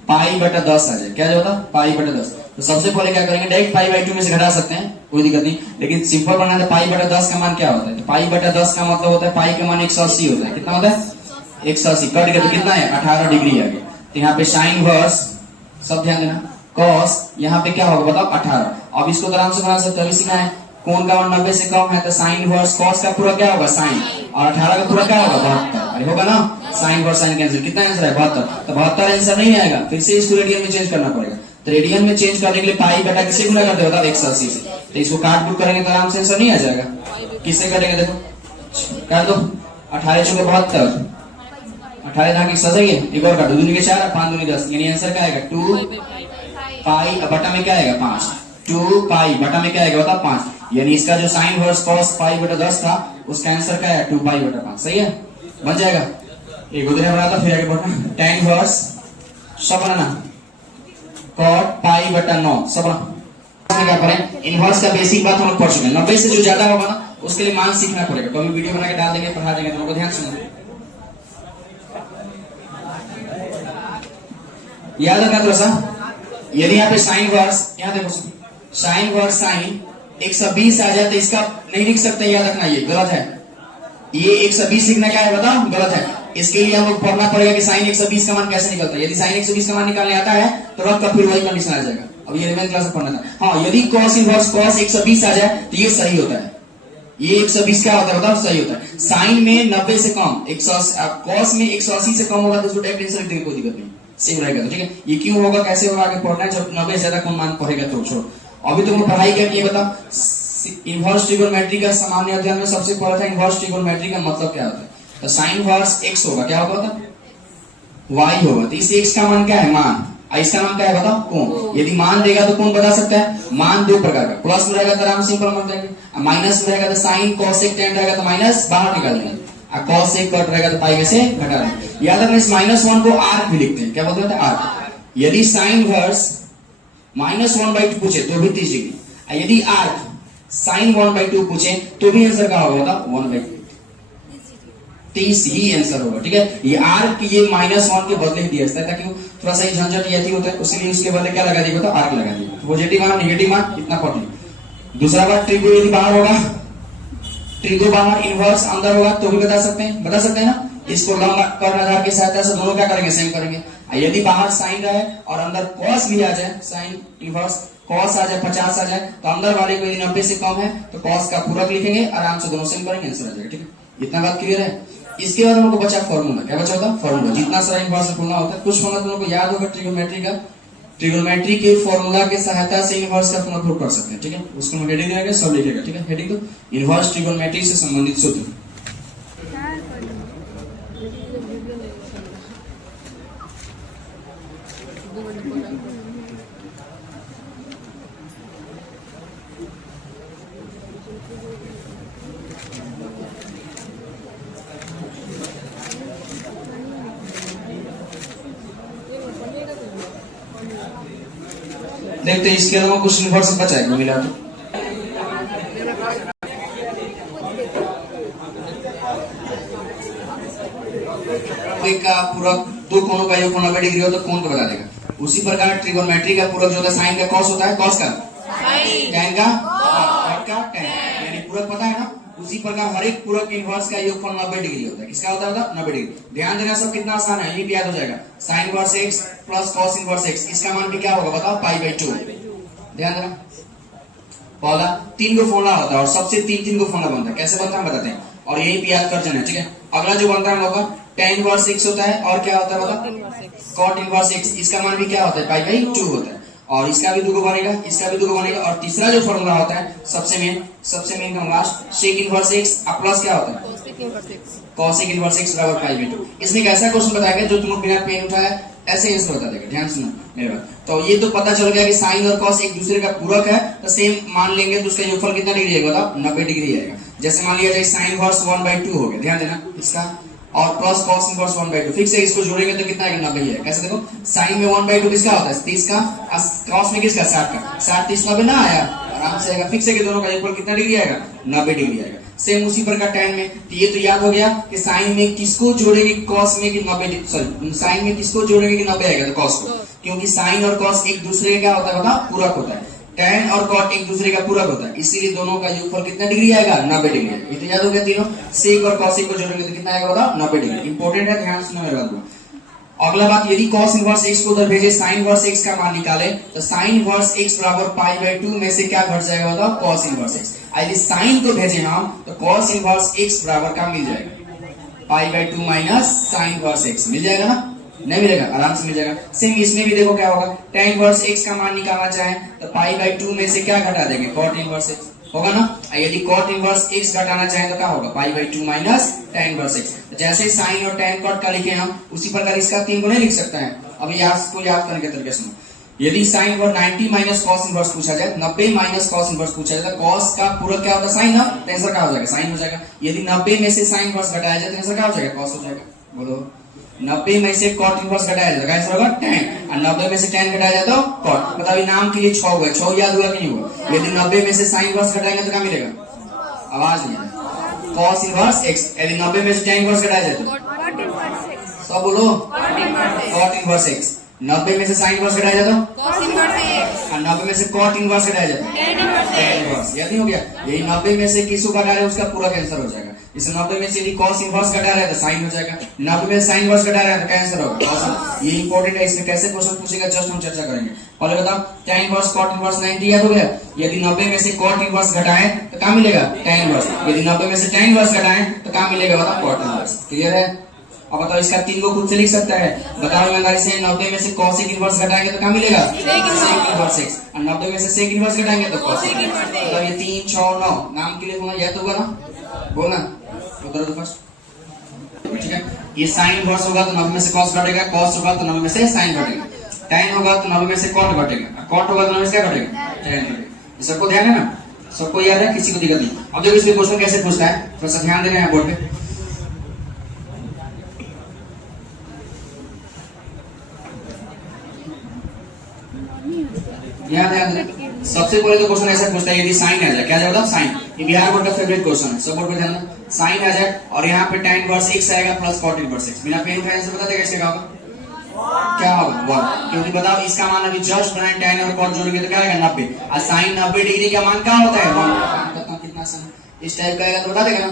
पाई बटा 10 आ जाए। क्या जो होता? पाई बटा 10। तो सबसे पहले क्या करेंगे, डायरेक्ट पाई बाई 2 में से घटा सकते हैं, कोई दिक्कत नहीं। लेकिन सिंपल बनाना है, पाई बटा 10 का मान क्या होता है? तो पाई बटा 10 का मतलब होता है पाई का मान 180 होता है। कितना होता है? 180। कट गया तो कितना है? 18 डिग्री आ गया। तो यहाँ पे साइन वर्स, सब ध्यान देना, cos यहाँ पे क्या होगा बताओ? 18। अब इसको तो आराम से बना सकते हैं, सीखा है। कोण का मान 90 से कम है तो साइन वर्स cos का पूरा क्या होगा? साइन। और 18 का पूरा क्या होगा? 72। अरे होगा ना, साइन वर्स साइन कैंसिल। कितना आंसर है? 72। तो 72 आंसर नहीं आएगा, फिर से इसको रेडियन में चेंज करना पड़ेगा। तो रेडियन में चेंज करने के लिए पाई बटा किससे गुना करते हो? 180 से। तो इसको काट बुक करेंगे तो आराम से आंसर नहीं आ जाएगा। किससे करेंगे? देखो, कर दो। 18 चौके 72, 18 यहाँ की सही है। एक और काटो, 2 दूनी के 4, 5 दूनी 10। यानी आंसर क्या आएगा? 2 पाई बटा में क्या आएगा? 5। 2 पाई बटा में क्या आएगा बताओ? 5। यानी इसका जो साइन वर्स cos पाई बटा 10 था, उसका आंसर क्या है? 2 पाई बटा 5। सही है, बन जाएगा। एक उधर बनाता, फिर आगे बढ़ना। tan वर्स सब बनाना, cot पाई बटा 9 सब बनाना। क्या करें, इनवर्स का बेसिक बात हम लोग पढ़ चुके हैं। 90 से जो ज्यादा होगा ना, उसके लिए मान सीखना पड़ेगा। तो अभी वीडियो बना के डाल देंगे, पढ़ा देंगे, तुमको ध्यान सुनो। याद रखना थोड़ा सा। यदि यहाँ पे साइन वर्स, यहाँ देखो, साइन वर्स साइन 120 आ जाए तो इसका नहीं लिख सकते, याद रखना, ये गलत है। ये 120 लिखना क्या है बताओ? गलत है। इसके लिए हम लोग पढ़ना पड़ेगा कि साइन 120 का मान कैसे निकलता है। यदि साइन 120 का मान निकालने आता है तो रख कर फिर वही कंडीशन आ जाएगा। अब ये 11th क्लास में पढ़ना था। हाँ, यदि cos इनवर्स cos 120 आ जाए तो ये सही होता है। ये 120 क्या होता है बताओ, सही होता है। साइन में 90 से कम, कॉस में 180 से कम होगा तो उसको डायरेक्ट आंसर देने कोई दिक्कत नहीं, सेम रहेगा। तो ठीक है, ये क्यों होगा कैसे होगा आगे पढ़ना है, जब 90 से ज्यादा कम मान पढ़ेगा तो छोड़ो। अभी तुमको पढ़ाई क्या ये बता, इनवर्स ट्रिगोनोमेट्री का सामान्य अध्ययन में सबसे पहला था इनवर्स ट्रिगोनोमेट्री का मतलब क्या होता है। तो साइन इनवर्स x होगा, क्या होगा y होगा। तो इस x का मान क्या है, मान, और इसका मान क्या है बताओ, कोण। यदि मान देगा तो कोण बता सकता है। मान दो प्रकार का, प्लस में रहेगा तो आराम सिंपल मान जाएंगे, माइनस में रहेगा तो साइन कोसेक टेन रहेगा तो माइनस बाहर निकाल देंगे, और कोसेक कट रहेगा तो पाई में से घटा देंगे। याद रखना इस -1 को आर्क भी लिखते हैं, क्या बोलते हैं आर्क। यदि साइन इनवर्स -1/2 पूछे तो भी 30 डिग्री, और यदि आर्क साइन 1/2 पूछे तो भी आंसर क्या होगा 1/2, 30 ही आंसर होगा। ठीक है, ये आर्क ये -1 के बदले ही दिया जाता है ताकि थोड़ा सा झंझट यदि होता है, उसके उसके बदले क्या लगा दिया आर्क लगा दिया। पॉजिटिव मान नेगेटिव मान इतना पढ़। दूसरा बात, ट्रिगो यदि बाहर होगा, ट्रिगो बाहर इनवर्स अंदर होगा तो भी बता सकते हैं ना। इसको लंब कर्ण आधार की सहायता से दोनों क्या करेंगे, सेम करेंगे। यदि बाहर साइन रहे और अंदर कॉस भी आ जाए, साइन इनवर्स कॉस आ जाए 50 आ जाए, तो अंदर वाले को यदि 90 से कम है तो कॉस का पूरक लिखेंगे, आराम से दोनों सेम करेंगे, आंसर आ जाएगा। ठीक है, इतना बात क्लियर है। इसके बाद हमको बचा फॉर्मूला, क्या बचा होता है फॉर्मूला। जितना सारा इनवर्स से खोलना होता है, कुछ फॉर्मूला तुमको याद होगा ट्रिगोनोमेट्री का, ट्रिगोनोमेट्री के फॉर्मूला के सहायता से इनवर्स का फॉर्मूला प्रूव कर सकते हैं। ठीक है, उसको हम हेडिंग देंगे, सब लिखेगा। ठीक है, हेडिंग तो इनवर्स ट्रिगोनोमेट्री से संबंधित सूत्र। देखते हैं इसके अलावा कुछ इनवर्स बचा है मिला तो। का पूरक दो कोणों का योग 90 डिग्री हो तो कोण को बता देगा। उसी प्रकार ट्रिगोनोमेट्री का पूरक जो होता है साइन का कॉस होता है, कॉस का टैन का कॉट का टैन, यानी पूरक पता है ना। उसी प्रकार हर एक पूरक इनवर्स का योगफल 90 डिग्री होता है। किसका होता है 90 डिग्री। ध्यान देना, सब कितना आसान है, ये भी याद हो जाएगा। Sine inverse x plus cos inverse x, इसका मान भी क्या होगा बताओ, पाई/2। ध्यान देना, पहला 3 को फॉर्मूला होता है और सबसे 3 को फॉर्मूला बनता है। कैसे बनता है बताते हैं, और यही भी याद कर जाना। ठीक है, अगला जो बनता है हम लोग का tan इनवर्स x होता है, और क्या होता है बताओ, कॉट इनवर्स x, इसका मान भी क्या होता है पाई/2 होता है। और इसका भी 2 को बनेगा, इसका भी 2 को बनेगा। और तीसरा जो फॉर्मूला होता है सबसे मेन का last, sec inverse x plus क्या होता है कॉसेक इनवर्स x बराबर पाई/2। इसमें एक ऐसा क्वेश्चन बताया जो तुम बिना पेन उठाया ऐसे आंसर बता देगा। ध्यान सुनो मेरे बात। तो ये तो पता चल गया कि साइन और कॉस एक दूसरे का पूरक है, तो सेम मान लेंगे तो उसका योगफल कितना डिग्री आएगा बताओ, 90 डिग्री आएगा। जैसे मान लिया जाए साइन इनवर्स 1/2 हो गया, ध्यान देना इसका, और प्लस कॉस इनवर्स 1/2, फिक्स है, इसको जोड़ेंगे तो कितना आएगा 90 है। कैसे देखो, साइन में 1/2 किसका होता है 30 का, कॉस में किसका 60 का, 60 30 90 ना आया, आराम से आएगा। फिक्स है कि दोनों का योगफल कितना डिग्री आएगा 90 डिग्री आएगा। सेम उसी प्रकार tan में, तो ये तो याद हो गया कि साइन में किसको जोड़ेंगे कॉस में कि 90, सॉरी साइन में किसको जोड़ेंगे कि 90 आएगा तो कॉस को, क्योंकि साइन और कॉस एक दूसरे का क्या होता है बताओ, पूरक होता है। tan और cot एक दूसरे का पूरक होता है, इसीलिए दोनों का योगफल कितना डिग्री आएगा 90 डिग्री। ये तो याद हो गया तीनों। सेक और कॉसेक को जोड़ेंगे तो कितना आएगा बताओ 90 डिग्री। इंपॉर्टेंट है, ध्यान सुनो मेरे बात को। अगला बात, यदि cos इनवर्स x को उधर भेजे, sin इनवर्स x का मान निकाले, तो sin इनवर्स x बराबर पाई/2 में से क्या घट जाएगा बताओ, cos इनवर्स x। यदि sin को भेजे हम तो cos इनवर्स x बराबर क्या मिल जाएगा, पाई/2 माइनस sin इनवर्स x मिल जाएगा ना, नहीं मिलेगा, आराम से मिल जाएगा। सेम इसमें भी देखो क्या होगा, tan इनवर्स x का मान निकालना चाहे तो पाई/2 में से क्या घटा देंगे, cot इनवर्स x होगा ना। यदि cot इनवर्स x घटाना चाहे तो क्या होगा, पाई/2 माइनस tan इनवर्स x। जैसे साइन और tan cot का लिखे हम, उसी प्रकार इसका 3 को नहीं लिख सकते हैं। अब याद करने के तरीके सुनो, यदि साइन और 90 माइनस कॉस इनवर्स पूछा जाए, 90 माइनस कॉस इनवर्स पूछा जाए, तो कॉस का पूरक क्या होता है साइन ना, तो आंसर क्या हो जाएगा साइन हो जाएगा। यदि 90 में से साइन इनवर्स घटाया जाए तो आंसर क्या हो जाएगा, कॉस हो जाएगा। बोलो, 90 में से cot इनवर्स घटाया जाएगा, आंसर होगा tan, और 90 में से tan घटाया जाए तो cot। बताओ नाम के लिए 6 हुआ, 6 याद हुआ कि नहीं हुआ। यदि 90 में से साइन इनवर्स घटाएंगे तो क्या मिलेगा, आवाज नहीं आया, cos इनवर्स x। यदि 90 में से tan इनवर्स घटाया जाए तो सब बोलो, cot इनवर्स x। 90 में से साइन इनवर्स घटाया जाए तो cos इनवर्स x, और 90 में से cot इनवर्स घटाया जाए तो tan इनवर्स। यदि हो गया, यही 90 में से किसको घटा रहे उसका पूरा आंसर हो जाएगा। इसे 90 में से यदि cos इनवर्स घटा रहा है तो sin हो जाएगा, 90 में sin इनवर्स घटा रहा है तो क्या आंसर होगा cos। ये इंपॉर्टेंट है, इसमें कैसे क्वेश्चन पूछेगा जस्ट हम चर्चा करेंगे। पहले बताओ tan इनवर्स cot इनवर्स 90 याद हो गया। यदि 90 में से cot इनवर्स घटाएं तो क्या मिलेगा tan इनवर्स, यदि 90 में से tan इनवर्स घटाएं तो क्या मिलेगा बताओ cot इनवर्स। क्लियर है। अब बताओ इसका 3 को खुद से लिख सकता है, बताओ ईमानदारी से 90 में से cos इनवर्स घटाएंगे तो क्या मिलेगा sec इनवर्स x, और 90 में से sec इनवर्स घटाएंगे तो cos इनवर्स। मतलब ये 3 6 9 नाम के लिए होना याद होगा ना, बोलना उधर तो फर्स्ट। ठीक है, ये sin इनवर्स होगा तो 90 में से cos घटेगा, cos होगा तो 90 में से sin घटेगा, tan होगा तो 90 में से cot घटेगा, cot होगा तो 90 में से क्या घटेगा tan घटेगा। ये सबको ध्यान है ना, सबको याद है, किसी को दिक्कत नहीं। अब देखो इसमें क्वेश्चन कैसे पूछता है, थोड़ा सा ध्यान देना है बोर्ड पे। याद है, सबसे पहले तो क्वेश्चन ऐसा पूछता है यदि साइन आ जाए, क्या जाएगा साइन, ये बिहार बोर्ड का फेवरेट क्वेश्चन है, सब बोर्ड पे ध्यान देना। साइन आ जाए और यहाँ पे tan इनवर्स x आएगा प्लस cot इनवर्स x, बिना पेन उठाए आंसर बता देगा इसका क्या होगा 1, क्योंकि बताओ इसका मान अभी जस्ट बनाए tan और cot जोड़ेंगे तो क्या आएगा 90, और साइन 90 डिग्री का मान क्या होता है 1। बताओ कितना आसान, इस टाइप का आएगा तो बता देगा ना,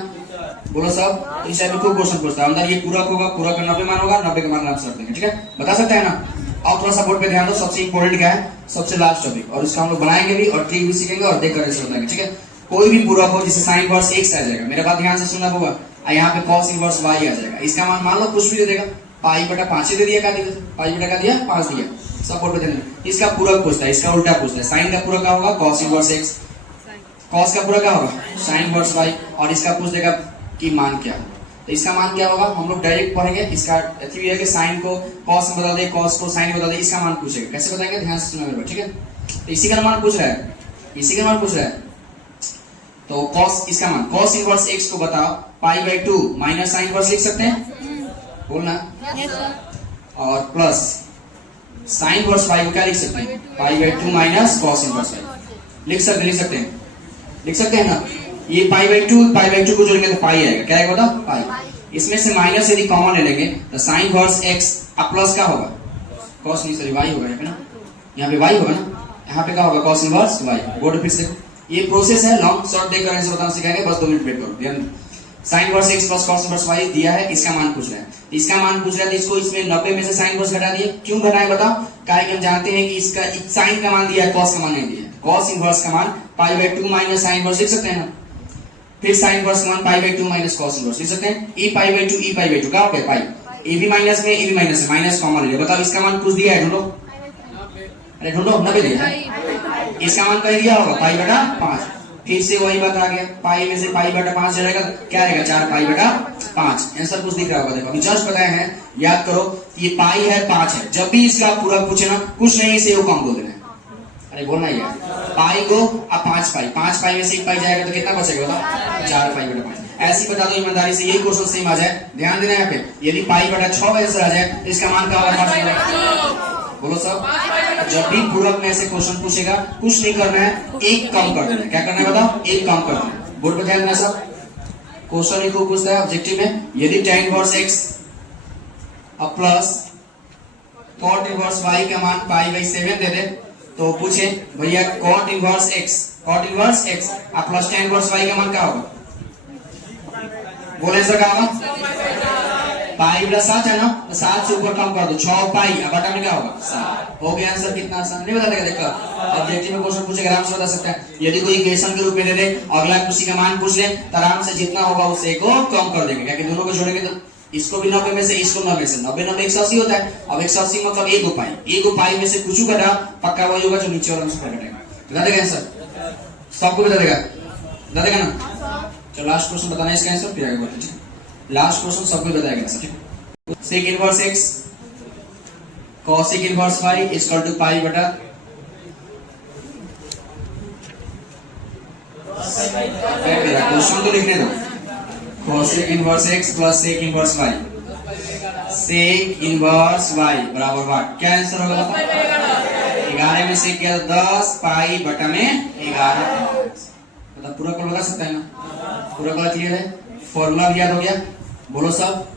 बोलो सब। इस टाइप में खूब क्वेश्चन पूछता है, अंदर ये पूरक होगा, पूरक का 90 मान होगा, 90 का मान आंसर देंगे। ठीक है, बता सकते हैं ना। अब थोड़ा सा बोर्ड पे ध्यान दो, सबसे इंपॉर्टेंट क्या है, सबसे लास्ट टॉपिक, और इसका हम लोग बनाएंगे भी और ट्रिक भी सीखेंगे और देख कर बताएंगे। ठीक है, कोई भी पूरक हो जिसे साइन इनवर्स x आ जाएगा, मेरा बात ध्यान से सुनना होगा, यहाँ पे cos इनवर्स y आ जाएगा, इसका मान मान लो कुछ भी दे देगा, पाई बटा 5 दे दिया, क्या दिया पाई बटा क्या दिया 5 दिया, सब बोर्ड पे ध्यान दो। इसका पूरक पूछता है, इसका उल्टा पूछता है, साइन का पूरक क्या होगा cos इनवर्स x, cos का पूरक क्या होगा sin इनवर्स y, और इसका पूछ देगा कि मान क्या है, तो इसका मान क्या होगा हम लोग डायरेक्ट पढ़ेंगे। इसका है कि साइन को cos में बदल दे, cos को sin में बदल दे, इसका मान पूछेगा, कैसे बताएंगे ध्यान से सुनना मेरे। ठीक है, तो इसी का मान पूछ रहा है, इसी का मान पूछ रहा है। तो cos, इसका मान cos इनवर्स x को बताओ pi by 2 minus sine inverse लिख सकते हैं, बोलना, और प्लस साइन इनवर्स y को क्या लिख सकते हैं pi by 2 minus cos inverse y लिख सकते हैं ना। ये पाई बाई 2 को जोड़ेंगे तो पाई आएगा, क्या आएगा बताओ पाई। इसमें से माइनस यदि कॉमन ले लेंगे तो साइन इनवर्स x अब प्लस क्या होगा cos नहीं सॉरी y होगा यहाँ पे ना, यहाँ पे y होगा ना, यहाँ पे क्या होगा cos इनवर्स y। बोर्ड फिर से ये प्रोसेस है, लॉन्ग शॉर्ट देकर आंसर बताना सिखाएंगे, बस 2 मिनट वेट करो। ध्यान sine inverse x plus cos inverse y दिया है, इसका मान पूछ रहा है, इसका मान पूछ रहा है, तो इसको इसमें 90 में से साइन इनवर्स घटा दिए, क्यों घटाए बताओ, काहे कि हम जानते हैं कि इसका साइन का मान दिया है, cos का मान नहीं दिया है। cos इनवर्स का मान pi by 2 minus sine inverse लिख सकते हैं ना, फिर साइन इनवर्स मान pi by 2 minus cos inverse लिख सकते हैं, e पाई बाई 2 क्या हो गया पाई, ए भी माइनस में ए भी माइनस है, माइनस कॉमन ले, बताओ इसका मान कुछ दिया है, ढूंढो, अरे ढूंढो 90 दिया है, इसका मान कह दिया होगा पाई बटा 5, फिर से वही बात आ गया, पाई में से पाई बटा 5 जाएगा, क्या आएगा 4 पाई बटा 5। आंसर कुछ दिख रहा होगा, देखो अभी जस्ट बताया है, याद करो ये पाई है 5 है, जब भी इसका पूरा पूछे ना कुछ नहीं इसे वो कम बोल देना है, अरे बोलना ही है पाई को अब 5 पाई में से 1 पाई जाएगा तो कितना बचेगा बताओ 4 पाई बटा 5। ऐसी बता दो ईमानदारी से, यही क्वेश्चन सेम आ जाए, ध्यान देना यहाँ पे, यदि पाई बटा 6 का आंसर आ जाए तो इसका मान क्या होगा, बोलो सब। जब भी पूरक में ऐसे क्वेश्चन पूछेगा कुछ नहीं करना है, एक कम कर देना है, क्या करना है बताओ, एक कम कर देना है। बोर्ड पे ध्यान देना सब, क्वेश्चन एक पूछता है ऑब्जेक्टिव में, यदि tan इनवर्स x अब प्लस cot इनवर्स y का मान पाई बाई 7 दे दे, तो पूछे भैया cot इनवर्स x अब प्लस tan इनवर्स y का मान क्या होगा, बोले सर क्या होगा, पाई बटा 7 है ना, तो 7 से ऊपर कम कर दो, 6 पाई अब बटा में क्या होगा 7, हो गया आंसर। कितना आसान, नहीं बता देगा, देखो ऑब्जेक्टिव में क्वेश्चन पूछेगा आराम से बता सकता है। यदि कोई इक्वेशन के रूप में दे दे, अगला किसी का मान पूछ ले तो आराम से जितना होगा उससे को कम कर देंगे, क्योंकि दोनों को जोड़ेंगे तो इसको भी 90 में से इसको 90 से, 90 180 होता है। अब 180 मतलब एक पाई में से कुछ घटा, पक्का वही होगा जो नीचे वाला उसको घटेगा, बता देगा आंसर, सबको बता देगा ना। चलो लास्ट क्वेश्चन बताना है इसका आंसर, फिर आगे बढ़ते हैं। लास्ट क्वेश्चन सबको बताएगा आंसर, ठीक। Sec inverse x cosec inverse y equal to pi बटा क्वेश्चन तो लिखने दो, cosec inverse x plus sec inverse y, sec inverse y बराबर वाट, क्या आंसर होगा बताओ, 11 में से क्या 10 पाई बटा में 11, मतलब पूरा कल लगा सकता है ना, पूरा कल क्लियर है, फॉर्मूला भी याद हो गया, बोलो सब,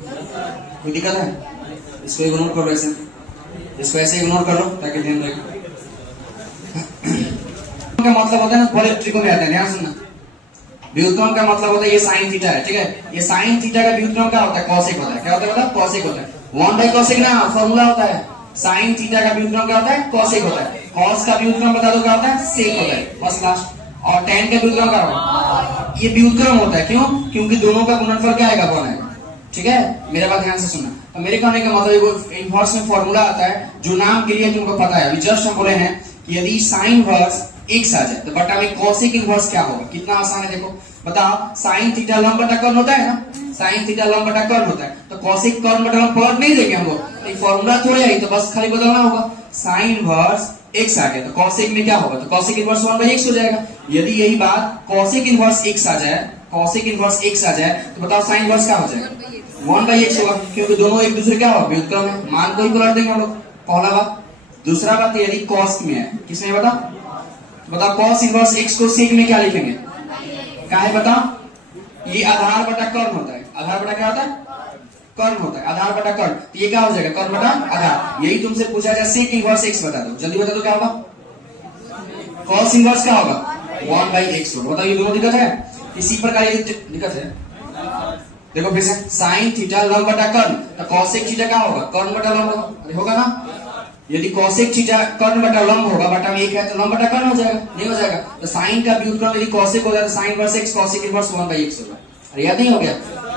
कोई दिक्कत है, इसको इग्नोर करो, इसको ऐसे इग्नोर करो ताकि ध्यान रहे। का मतलब होता है ना, बड़े ट्रिकों में आता है, ध्यान सुनना, व्युत्क्रम का मतलब होता है ये साइन थीटा है, ठीक है। ये साइन थीटा का व्युत्क्रम क्या होता है? कॉसेक होता है। क्या होता है बता? कॉसेक होता है। 1 बाई कॉसेक ना फॉर्मूला होता है। साइन थीटा का व्युत्क्रम क्या होता है? कॉसेक होता है। कॉस का व्युत्क्रम बता दो क्या होता है? सेक होता है, फर्स्ट क्लास। और tan का व्युत्क्रम क्या होगा? ये व्युत्क्रम होता है। क्यों? क्योंकि दोनों का गुणनफल क्या आएगा? 1 आएगा, ठीक है। मेरे बात ध्यान से सुनना। तो मेरे कहने का मतलब इनवर्स में फॉर्मूला आता है जो नाम के लिए तुमको पता है। अभी जस्ट हम बोले हैं कि यदि साइन इनवर्स x आ जाए तो बटा में कॉसेक इनवर्स क्या होगा। कितना आसान है देखो, बताओ। साइन थीटा लंब बटा कर्ण होता है ना, साइन थीटा लंब बटा कर्ण होता है। तो कॉसेक कर्ण बटा लंब पलट नहीं देंगे हम लोग, ये फॉर्मूला थोड़े है, तो बस खाली बदलना होगा। साइन इनवर्स x आ गया तो कॉसेक में क्या होगा? तो कॉसेक इनवर्स 1/x हो जाएगा। यदि यही बात कॉसेक इनवर्स x आ जाए, कॉसेक इनवर्स x आ जाए तो बताओ साइन इनवर्स क्या हो जाएगा? 1/x होगा, क्योंकि दोनों एक दूसरे क्या होगा? व्युत्क्रम है। मान को ही पलट देंगे हम लोग, पहला बात। दूसरा बात यदि कॉस में है, किसमें बता? बताओ कॉस इनवर्स x को सेक में क्या लिखेंगे? क्या है बताओ? ये आधार बटा कर्ण होता है। आधार बटा क्या होता है? कर्ण होता है। आधार बटा कर्ण, तो ये क्या हो जाएगा? कर्ण बटा आधार। यही तुमसे पूछा जाए सेक इनवर्स x बता दो, जल्दी बता दो क्या होगा? कॉस इनवर्स क्या होगा? 1/x होगा। बताओ ये दोनों दिक्कत है? इसी प्रकार ये दिक्कत है। देखो फिर से, साइन थीटा लंब बटा कर्ण, तो कॉसेक थीटा क्या होगा? कर्ण बटा लंब होगा, होगा ना। यदि कॉसेक थीटा कर्ण बटा लंब होगा, बटा में एक है तो लंब बटा कर्ण हो जाएगा, नहीं हो जाएगा। तो साइन का व्युत्क्रम यदि कॉसेक हो जाए तो sine inverse x cosec inverse 1/x होगा। अरे याद नहीं हो गया?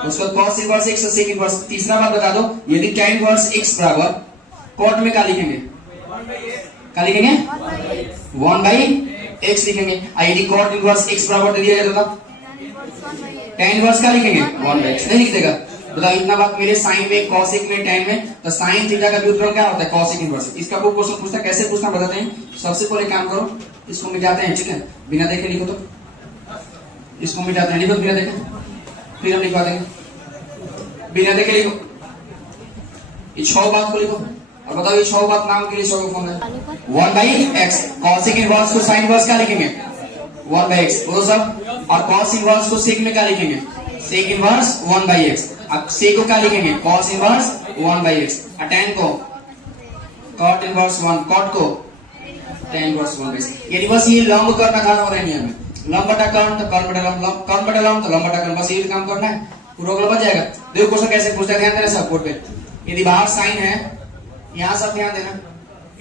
उसके बाद कॉस इनवर्स x और सेक इनवर्स। तीसरा बात बता दो, यदि tan इनवर्स x बराबर कॉट में क्या लिखेंगे? क्या लिखेंगे? 1/x लिखेंगे। यदि कॉट इनवर्स x बराबर दे दिया जाए तो tan इनवर्स क्या लिखेंगे? 1/x नहीं लिख देगा। बताओ इतना बात मेरे साइन में, कॉसेक में, tan में, तो साइन थीटा का व्युत्क्रम क्या होता है? Cosec inverse. इसका कोई क्वेश्चन पूछता है, कैसे पूछना बताते हैं। सबसे पहले काम करो, इसको मिटाते हैं, ठीक है। बिना देखे लिखो, तो इसको मिटाते हैं, लिखो बिना देखे, फिर हम लिखवा देंगे। बिना देखे लिखो, ये 6 बात को लिखो और बताओ ये 6 बात नाम के लिए 6 फॉर्म है। 1/x कॉसेक इनवर्स को साइन इनवर्स क्या लिखेंगे? 1/x, बोलो सब। और कॉस इनवर्स को सेक में क्या लिखेंगे? Sec inverse 1/x। अब सेक को क्या लिखेंगे? Cos inverse 1/x। और tan को कॉट इनवर्स 1, कॉट को tan इनवर्स 1/x। यदि बस ये लंब करना था और नियम में, लंब बटा कर्ण तो कर्ण बटा लंब, कर्ण बटा लंब तो लंब बटा कर्ण, बस ये काम करना है, पूरा बच जाएगा। देखो क्वेश्चन कैसे पूछता है, ध्यान देना सब बोर्ड पे। यदि बाहर साइन है, यहां सब ध्यान देना,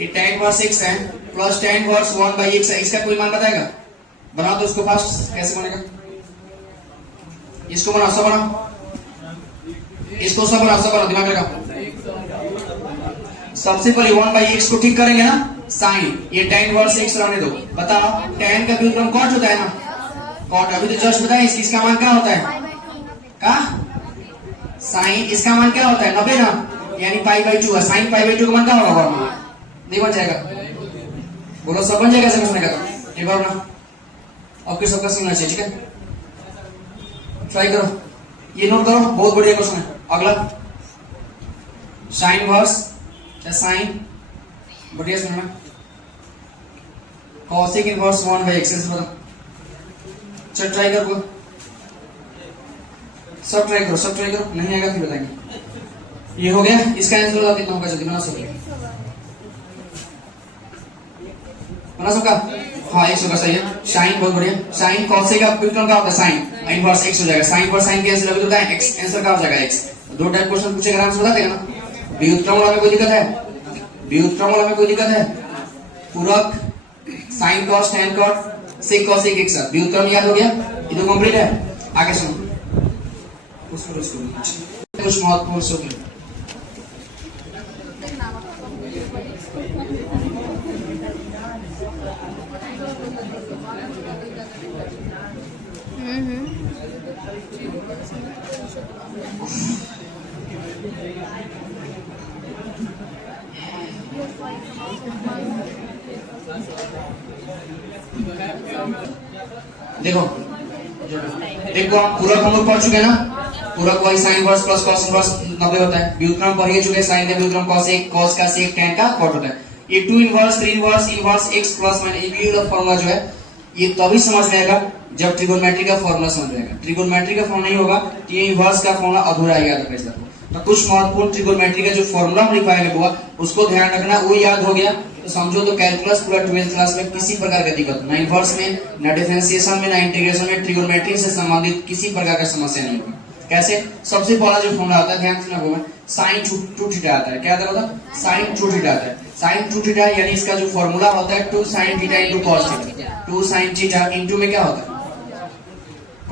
ये tan इनवर्स x है प्लस tan इनवर्स 1/x है, इसका कोई मान बताएगा? बना दो इसको फास्ट, कैसे बनेगा? इसको बनाओ, सब बनाओ, इसको सब बनाओ, सब बनाओ, दिमाग लगाओ। सबसे पहले 1/x को ठीक करेंगे ना, साइन, ये tan इनवर्स x रहने दो। बताओ tan का व्युत्क्रम कॉट होता है ना, कॉट। अभी तो जस्ट बताया इसका मान क्या होता है? का साइन, इसका मान क्या होता है? 90 ना, यानी π/2 है। साइन π/2 का मान क्या होगा? नहीं बन जाएगा, बोलो सब बन जाएगा समझने का। तो एक बार ना आपके सबका सुनना चाहिए, ठीक है। ट्राई करो, ये नोट करो, बहुत बढ़िया क्वेश्चन है। अगला साइन इनवर्स, साइन, बढ़िया सुनना, कॉसेक इनवर्स 1/x से बताओ। चल ट्राई करो, सब ट्राई करो, सब ट्राई करो, नहीं आएगा फिर बताएंगे। ये हो गया, इसका आंसर बताओ कितना होगा, जल्दी बना सकते, बना सबका? हाँ 100 का सही है। साइन बहुत बढ़िया, साइन कॉसेक का व्युत्क्रम क्या होता है? साइन इनवर्स x हो जाएगा। साइन पर साइन कैंसिल अभी तो होता है x, आंसर क्या हो जाएगा? x। दो टाइप क्वेश्चन पूछेगा, आराम से बता देगा ना। व्युत्क्रम वाला में कोई दिक्कत है? व्युत्क्रम वाला में कोई दिक्कत है? पूरक, sine cos tan cot sec cosec एक साथ, व्युत्क्रम याद हो गया, ये तो कंप्लीट है। आगे सुनो, कुछ महत्वपूर्ण सूत्र। देखो देखो हम पूरक हम लोग पढ़ चुके हैं ना, पूरक वही sine inverse plus cos inverse 90 होता है। व्युत्क्रम पढ़ चुके हैं, साइन का व्युत्क्रम कॉसेक, कॉस का सेक, tan का कॉट होता है। ये 2 inverse 3 inverse inverse x plus minus ये वाला फॉर्मूला जो है ये तभी समझ में आएगा जब ट्रिगोनोमेट्री का फॉर्मूला समझ में आएगा। ट्रिगोनोमेट्री का फॉर्मूला नहीं होगा तो ये इनवर्स का फॉर्मूला अधूरा है, याद रखना इसको। तो कुछ महत्वपूर्ण ट्रिगोनोमेट्री का जो फॉर्मूला हम लिखवाएंगे बुआ, उसको ध्यान रखना। वो याद हो गया तो समझो तो कैलकुलस पूरा 12th क्लास में किसी प्रकार का दिक्कत ना इन्वर्स में, ना डिफरेंशिएशन में, ना इंटीग्रेशन में, ट्रिगोनोमेट्री से संबंधित किसी प्रकार का समस्या नहीं होगी। कैसे? सबसे पहला जो फॉर्मूला आता है, ध्यान से ना, साइन 2 थीटा आता है। क्या आता है मतलब? साइन 2 थीटा आता है। साइन 2 थीटा यानी इसका जो फॉर्मूला होता है 2 sin theta into cos theta. 2 sin theta into में क्या होता है?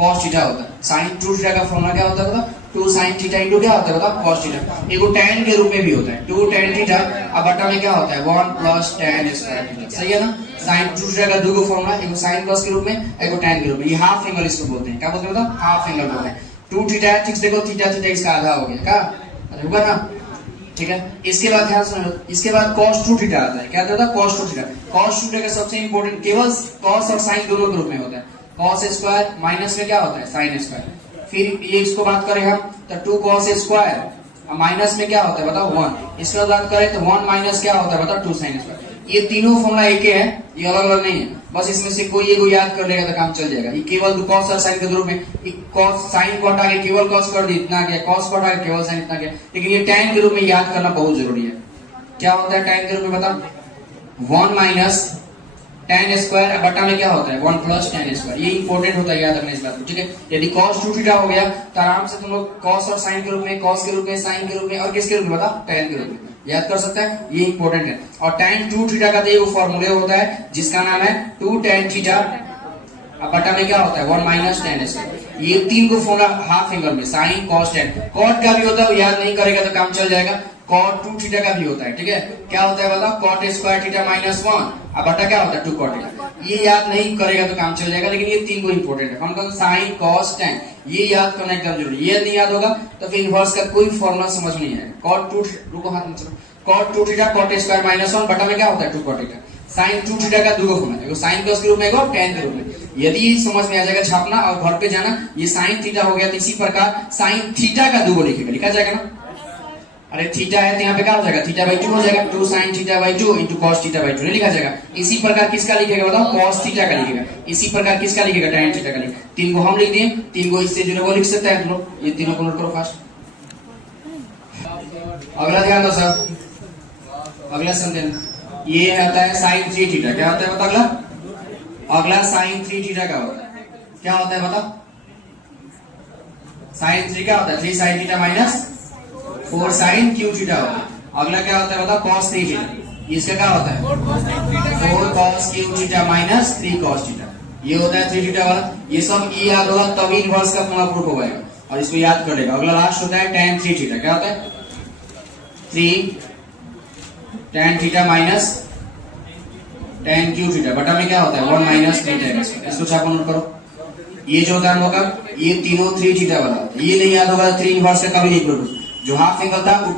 cos थीटा होता है। साइन 2 थीटा का फॉर्मूला क्या होता है बता? 2 sin थीटा इनटू क्या होता है बता? cos theta. एगो tan के रूप में भी होता है 2 tan थीटा, अब बटा में क्या होता है 1 प्लस tan स्क्वायर थीटा। सही है ना? साइन 2 थीटा का दो गो फॉर्मूला, एगो sin cos के रूप में, एगो tan के रूप में। ये हाफ एंगल इसको बोलते हैं। क्या बोलते हैं बता? हाफ एंगल बोलते हैं। 2 थीटा है, ठीक से देखो, थीटा थीटा इसका आधा हो गया। क्या होगा ना? ठीक है। इसके बाद ध्यान सुनो, इसके बाद cos 2 थीटा आता है। क्या आता है? cos 2 theta. cos 2 थीटा का सबसे इंपॉर्टेंट केवल cos और sin दोनों के रूप में होता है। cos स्क्वायर माइनस में क्या होता है? sin square. फिर ये इसको बात करें हम तो 2 cos स्क्वायर माइनस में क्या होता है बताओ? 1। इसका बात करें तो 1 माइनस क्या होता है बताओ? 2 sin स्क्वायर। ये तीनों फॉर्मूला एक है, ये अलग अलग नहीं है। बस इसमें से कोई एक याद कर लेगा तो काम चल जाएगा। ये केवल cos और sin के रूप में, cos sin को हटा के केवल cos कर दी, इतना गया। cos को हटा के केवल sin, इतना गया। लेकिन ये tan के रूप में याद करना बहुत जरूरी है। क्या होता है tan के रूप में बता? 1 माइनस tan स्क्वायर, बटा में क्या होता है 1 प्लस tan स्क्वायर। ये इंपॉर्टेंट होता है, याद रखना इस बात को। ठीक है। यदि cos 2 थीटा हो गया तो आराम से तुम लोग cos और sin के रूप में, cos के रूप में, sin के रूप में और किसके रूप में बता? tan के रूप में याद कर सकता है। ये इंपॉर्टेंट है। और tan 2 थीटा का तो फॉर्मूले होता है जिसका नाम है 2 tan थीटा, अब बटा में क्या होता है 1 माइनस tan स्क्वायर। ये तीन को फॉर्मूला हाफ एंगल में, sin cos tan। cot का भी होता है, याद नहीं करेगा तो काम चल जाएगा। cot 2 थीटा का भी होता है। ठीक है। क्या होता है बताओ? cot स्क्वायर थीटा माइनस 1, अब बटा क्या होता है 2 cot थीटा। ये याद नहीं करेगा तो काम चल जाएगा, लेकिन ये तीन को इंपॉर्टेंट है। कौन कौन? sin cos tan, ये याद करना एकदम जरूरी। ये नहीं याद होगा तो फिर इनवर्स का कोई फॉर्मूला समझ नहीं आएगा। cot 2, रुको हाथ में चलो, cot 2 theta cot square minus 1, बटा में क्या होता है 2 cot थीटा। sin 2 थीटा का दो फॉर्मूला, एगो sin cos के रूप में, एगो tan के रूप में। यदि समझ में आ जाएगा छापना और घर पे जाना। ये sin थीटा हो गया, तो इसी प्रकार sin थीटा का दो लिखेगा, लिखा जाएगा ना? अरे थीटा है तो यहाँ पे क्या हो जाएगा? थीटा बाई 2 हो जाएगा। 2 sin theta by 2 into cos theta by 2 नहीं लिखा जाएगा। इसी प्रकार किसका लिखेगा बताओ? cos थीटा का लिखेगा। इसी प्रकार किसका लिखेगा? tan थीटा का लिखेगा। तीन को हम लिख दिए, तीन को इससे जुड़े वो लिख सकते हैं तुम लोग। ये तीनों को नोट करो फास्ट। अगला ध्यान दो सर, अगला सेंटेंस ये आता है sin 3 थीटा। क्या होता है बता? अगला sin 3 थीटा का होता है। क्या होता है बता? sin 3 क्या होता है? 3 sin theta minus 4 sin q theta होता है। अगला क्या होता है बता? cos 3 theta. इसका क्या होता है? 4 cos q theta minus 3 cos theta. ये होता है 3 थीटा वाला। ये सब ये याद होगा तभी इनवर्स का फॉर्मूला प्रूफ हो जाएगा और इसको याद कर लेगा। अगला लास्ट होता है tan 3 थीटा। क्या होता है? 3 tan theta minus tan q theta, बटा में क्या होता है 1 माइनस 3 tan स्क्वायर। इसको छापा नोट करो। ये जो होता है होगा, ये तीनों 3 थीटा वाला होता है। ये नहीं याद होगा 3 इनवर्स का कभी नहीं प्रूफ। जो हाफ एंगल था वो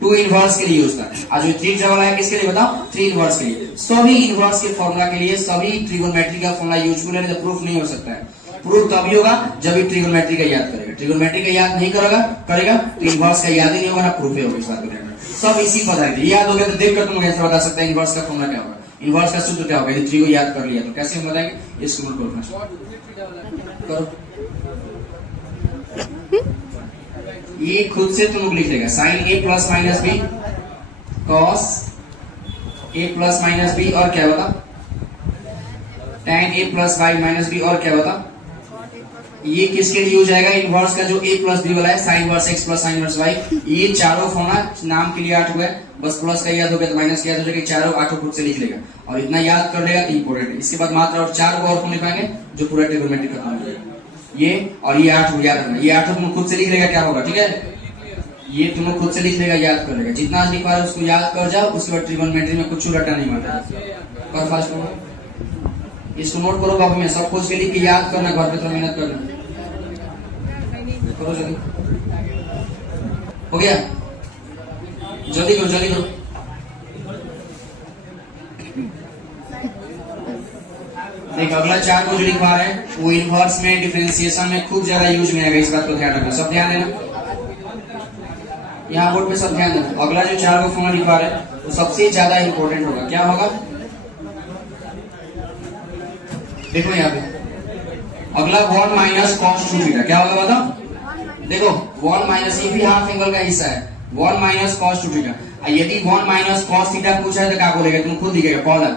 2 इनवर्स के लिए यूज था। आज जो 3 थीटा वाला है किसके लिए बताओ? 3 इनवर्स के लिए। सभी इनवर्स के फॉर्मूला के लिए, सभी ट्रिगोनोमेट्री का फॉर्मूला यूजफुल है, तो प्रूफ नहीं हो सकता है। प्रूफ तभी होगा जब भी ट्रिगोनोमेट्री का याद करेगा। ट्रिगोनोमेट्री का याद नहीं करेगा तो इनवर्स का याद ही नहीं होगा, ना प्रूफ ही होगा। इस बात को ध्यान रखना। सब इसी पर है। याद हो गया तो देखकर तुम कैसे बता सकते हैं इनवर्स का फॉर्मूला क्या होगा, इनवर्स का सूत्र क्या होगा। यदि 3 को याद कर लिया तो कैसे हम बताएंगे? इसको नोट करो। ये खुद से तुम लोग लिख लेगा। sin a plus minus b cos a plus minus b और क्या बता? tan a plus y minus b और क्या बता? ये किसके लिए यूज आएगा? इनवर्स का जो a प्लस बी वाला है, sin inverse x plus sin inverse y। ये चारों फॉर्मूला नाम के लिए 8 हुआ है। बस प्लस का याद हो गया तो माइनस का याद हो जाएगा। चारों 8 खुद से लिख लेगा और इतना याद कर लेगा तो इंपोर्टेंट है। इसके बाद मात्र और 4 को और लिख पाएंगे जो पूरा ट्रिगोनोमेट्री खत्म हो जाएगा। ये और ये 8 याद रखना। ये 8 तुम खुद से लिख लेगा, क्या होगा? ठीक है। ये तुम खुद से लिख लेगा, याद कर लेगा। जितना लिख पा रहे उसको याद कर जाओ। उसके बाद ट्रिगोनोमेट्री में कुछ रटा नहीं मारता। और फास्ट करो, इसको नोट करो कॉपी में। सब कुछ के लिख के याद करना, घर पे थोड़ा मेहनत करना। करो जल्दी, हो गया? जल्दी करो, जल्दी करो। देख अगला 4 को जो लिखवा रहे हैं वो इनवर्स में, डिफरेंशिएशन में खूब ज्यादा यूज में आएगा। इस बात को ध्यान रखना, सब ध्यान देना। यहाँ बोर्ड पे सब ध्यान देना। अगला जो 4 को फॉर्मूला लिखवा रहे हैं वो सबसे ज्यादा इंपॉर्टेंट होगा। क्या होगा? देखो यहाँ पे अगला 1 माइनस cos 2 थीटा। क्या होगा बताओ? देखो 1 माइनस, ये भी हाफ एंगल का हिस्सा है। 1 माइनस cos 2 थीटा। यदि 1 माइनस कॉस थीटा पूछा है तो क्या बोलेगा, तुम खुद लिखेगा कॉलम,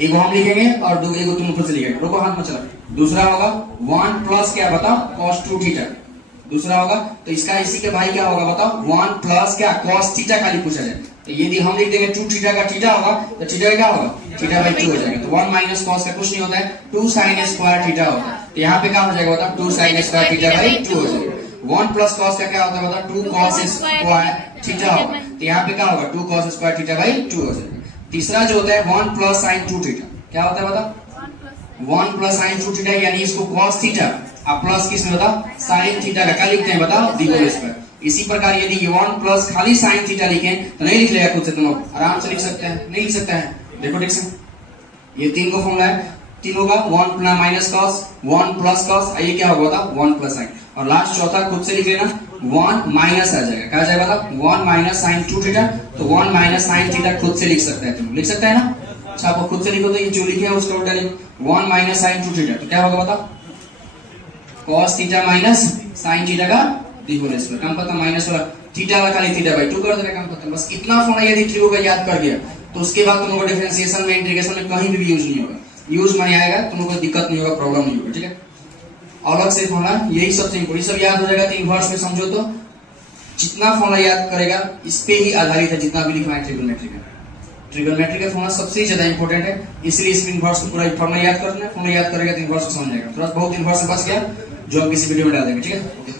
एगो हम लिखेंगे और एगो तुम खुद से लिखेगा। रुको हाथ में चला। दूसरा होगा 1 प्लस क्या बताओ कॉस 2 थीटा, दूसरा होगा तो इसका इसी के भाई क्या होगा बताओ 1 प्लस क्या कॉस थीटा खाली पूछा जाए, तो यदि हम लिख देंगे 2 थीटा का थीटा होगा तो थीटा का क्या होगा थीटा बाई 2 हो जाएगा। तो 1 माइनस कॉस का कुछ नहीं होता है, 2 साइन स्क्वायर थीटा होता है। तो यहाँ पे क्या हो जाएगा बताओ 2 साइन स्क्वायर थीटा बाई 2 हो जाएगा। 1 प्लस कॉस का क्या होता है बताओ 2 कॉस स्क्वायर थीटा होगा, तो यहाँ पे क्या होगा 2 कॉस स्क्वायर थीटा बाई 2 हो जाएगा। तीसरा जो होता है 1 प्लस साइन 2 थीटा, क्या होता है बताओ 1 प्लस साइन 2 थीटा, यानी इसको कॉस थीटा अब प्लस किस में बताओ साइन थीटा का क्या लिखते हैं बताओ दी होल स्क्वायर। इसी प्रकार यदि 1 प्लस खाली साइन थीटा लिखें तो नहीं लिख लेगा खुद से, तुम आराम से लिख सकते हैं, नहीं लिख सकते हैं, देखो ठीक से। ये 3 को फॉर्मूला है, 3 होगा 1 माइनस कॉस 1 प्लस कॉस, ये क्या होगा बताओ 1 प्लस साइन, और लास्ट चौथा खुद से लिख लेना 1 माइनस आ जाएगा, क्या आ जाएगा बताओ 1 माइनस साइन 2 थीटा, तो 1 माइनस साइन थीटा खुद से लिख सकते हैं, तुम लिख सकते हैं ना। अच्छा आप खुद से लिखो तो ये जो लिखे है उसको उल्टा लिखो 1 माइनस साइन 2 थीटा, तो क्या होगा बताओ cos theta minus sine theta का दी होल स्क्वायर, काम खत्म। माइनस वाला थीटा वाला खाली थीटा बाई 2 कर देगा, काम खत्म। बस इतना फॉर्मूला यदि ट्रिगो का याद कर गया तो उसके बाद तुम लोग डिफरेंशिएशन में इंटीग्रेशन में कहीं भी यूज नहीं होगा, यूज माने आएगा तुम लोग को दिक्कत नहीं होगा, प्रॉब्लम नहीं होगा, ठीक है। अलग से फॉर्मूला यही सबसे इंपोर्टेंट, सब याद हो जाएगा। तो इनवर्स में समझो तो जितना फॉर्मूला याद करेगा इस पे ही आधारित है जितना भी लिखना है ट्रिगोनोमेट्री का। ट्रिगोनोमेट्री का फॉर्मूला सबसे ज्यादा इंपॉर्टेंट है, इसलिए इस इनवर्स को पूरा फॉर्मूला याद करना है। फॉर्मूला याद करेगा तो इनवर्स को समझ जाएगा। थोड़ा बहुत इनवर्स बच गया जो हम किसी वीडियो में डाल देंगे, ठीक है।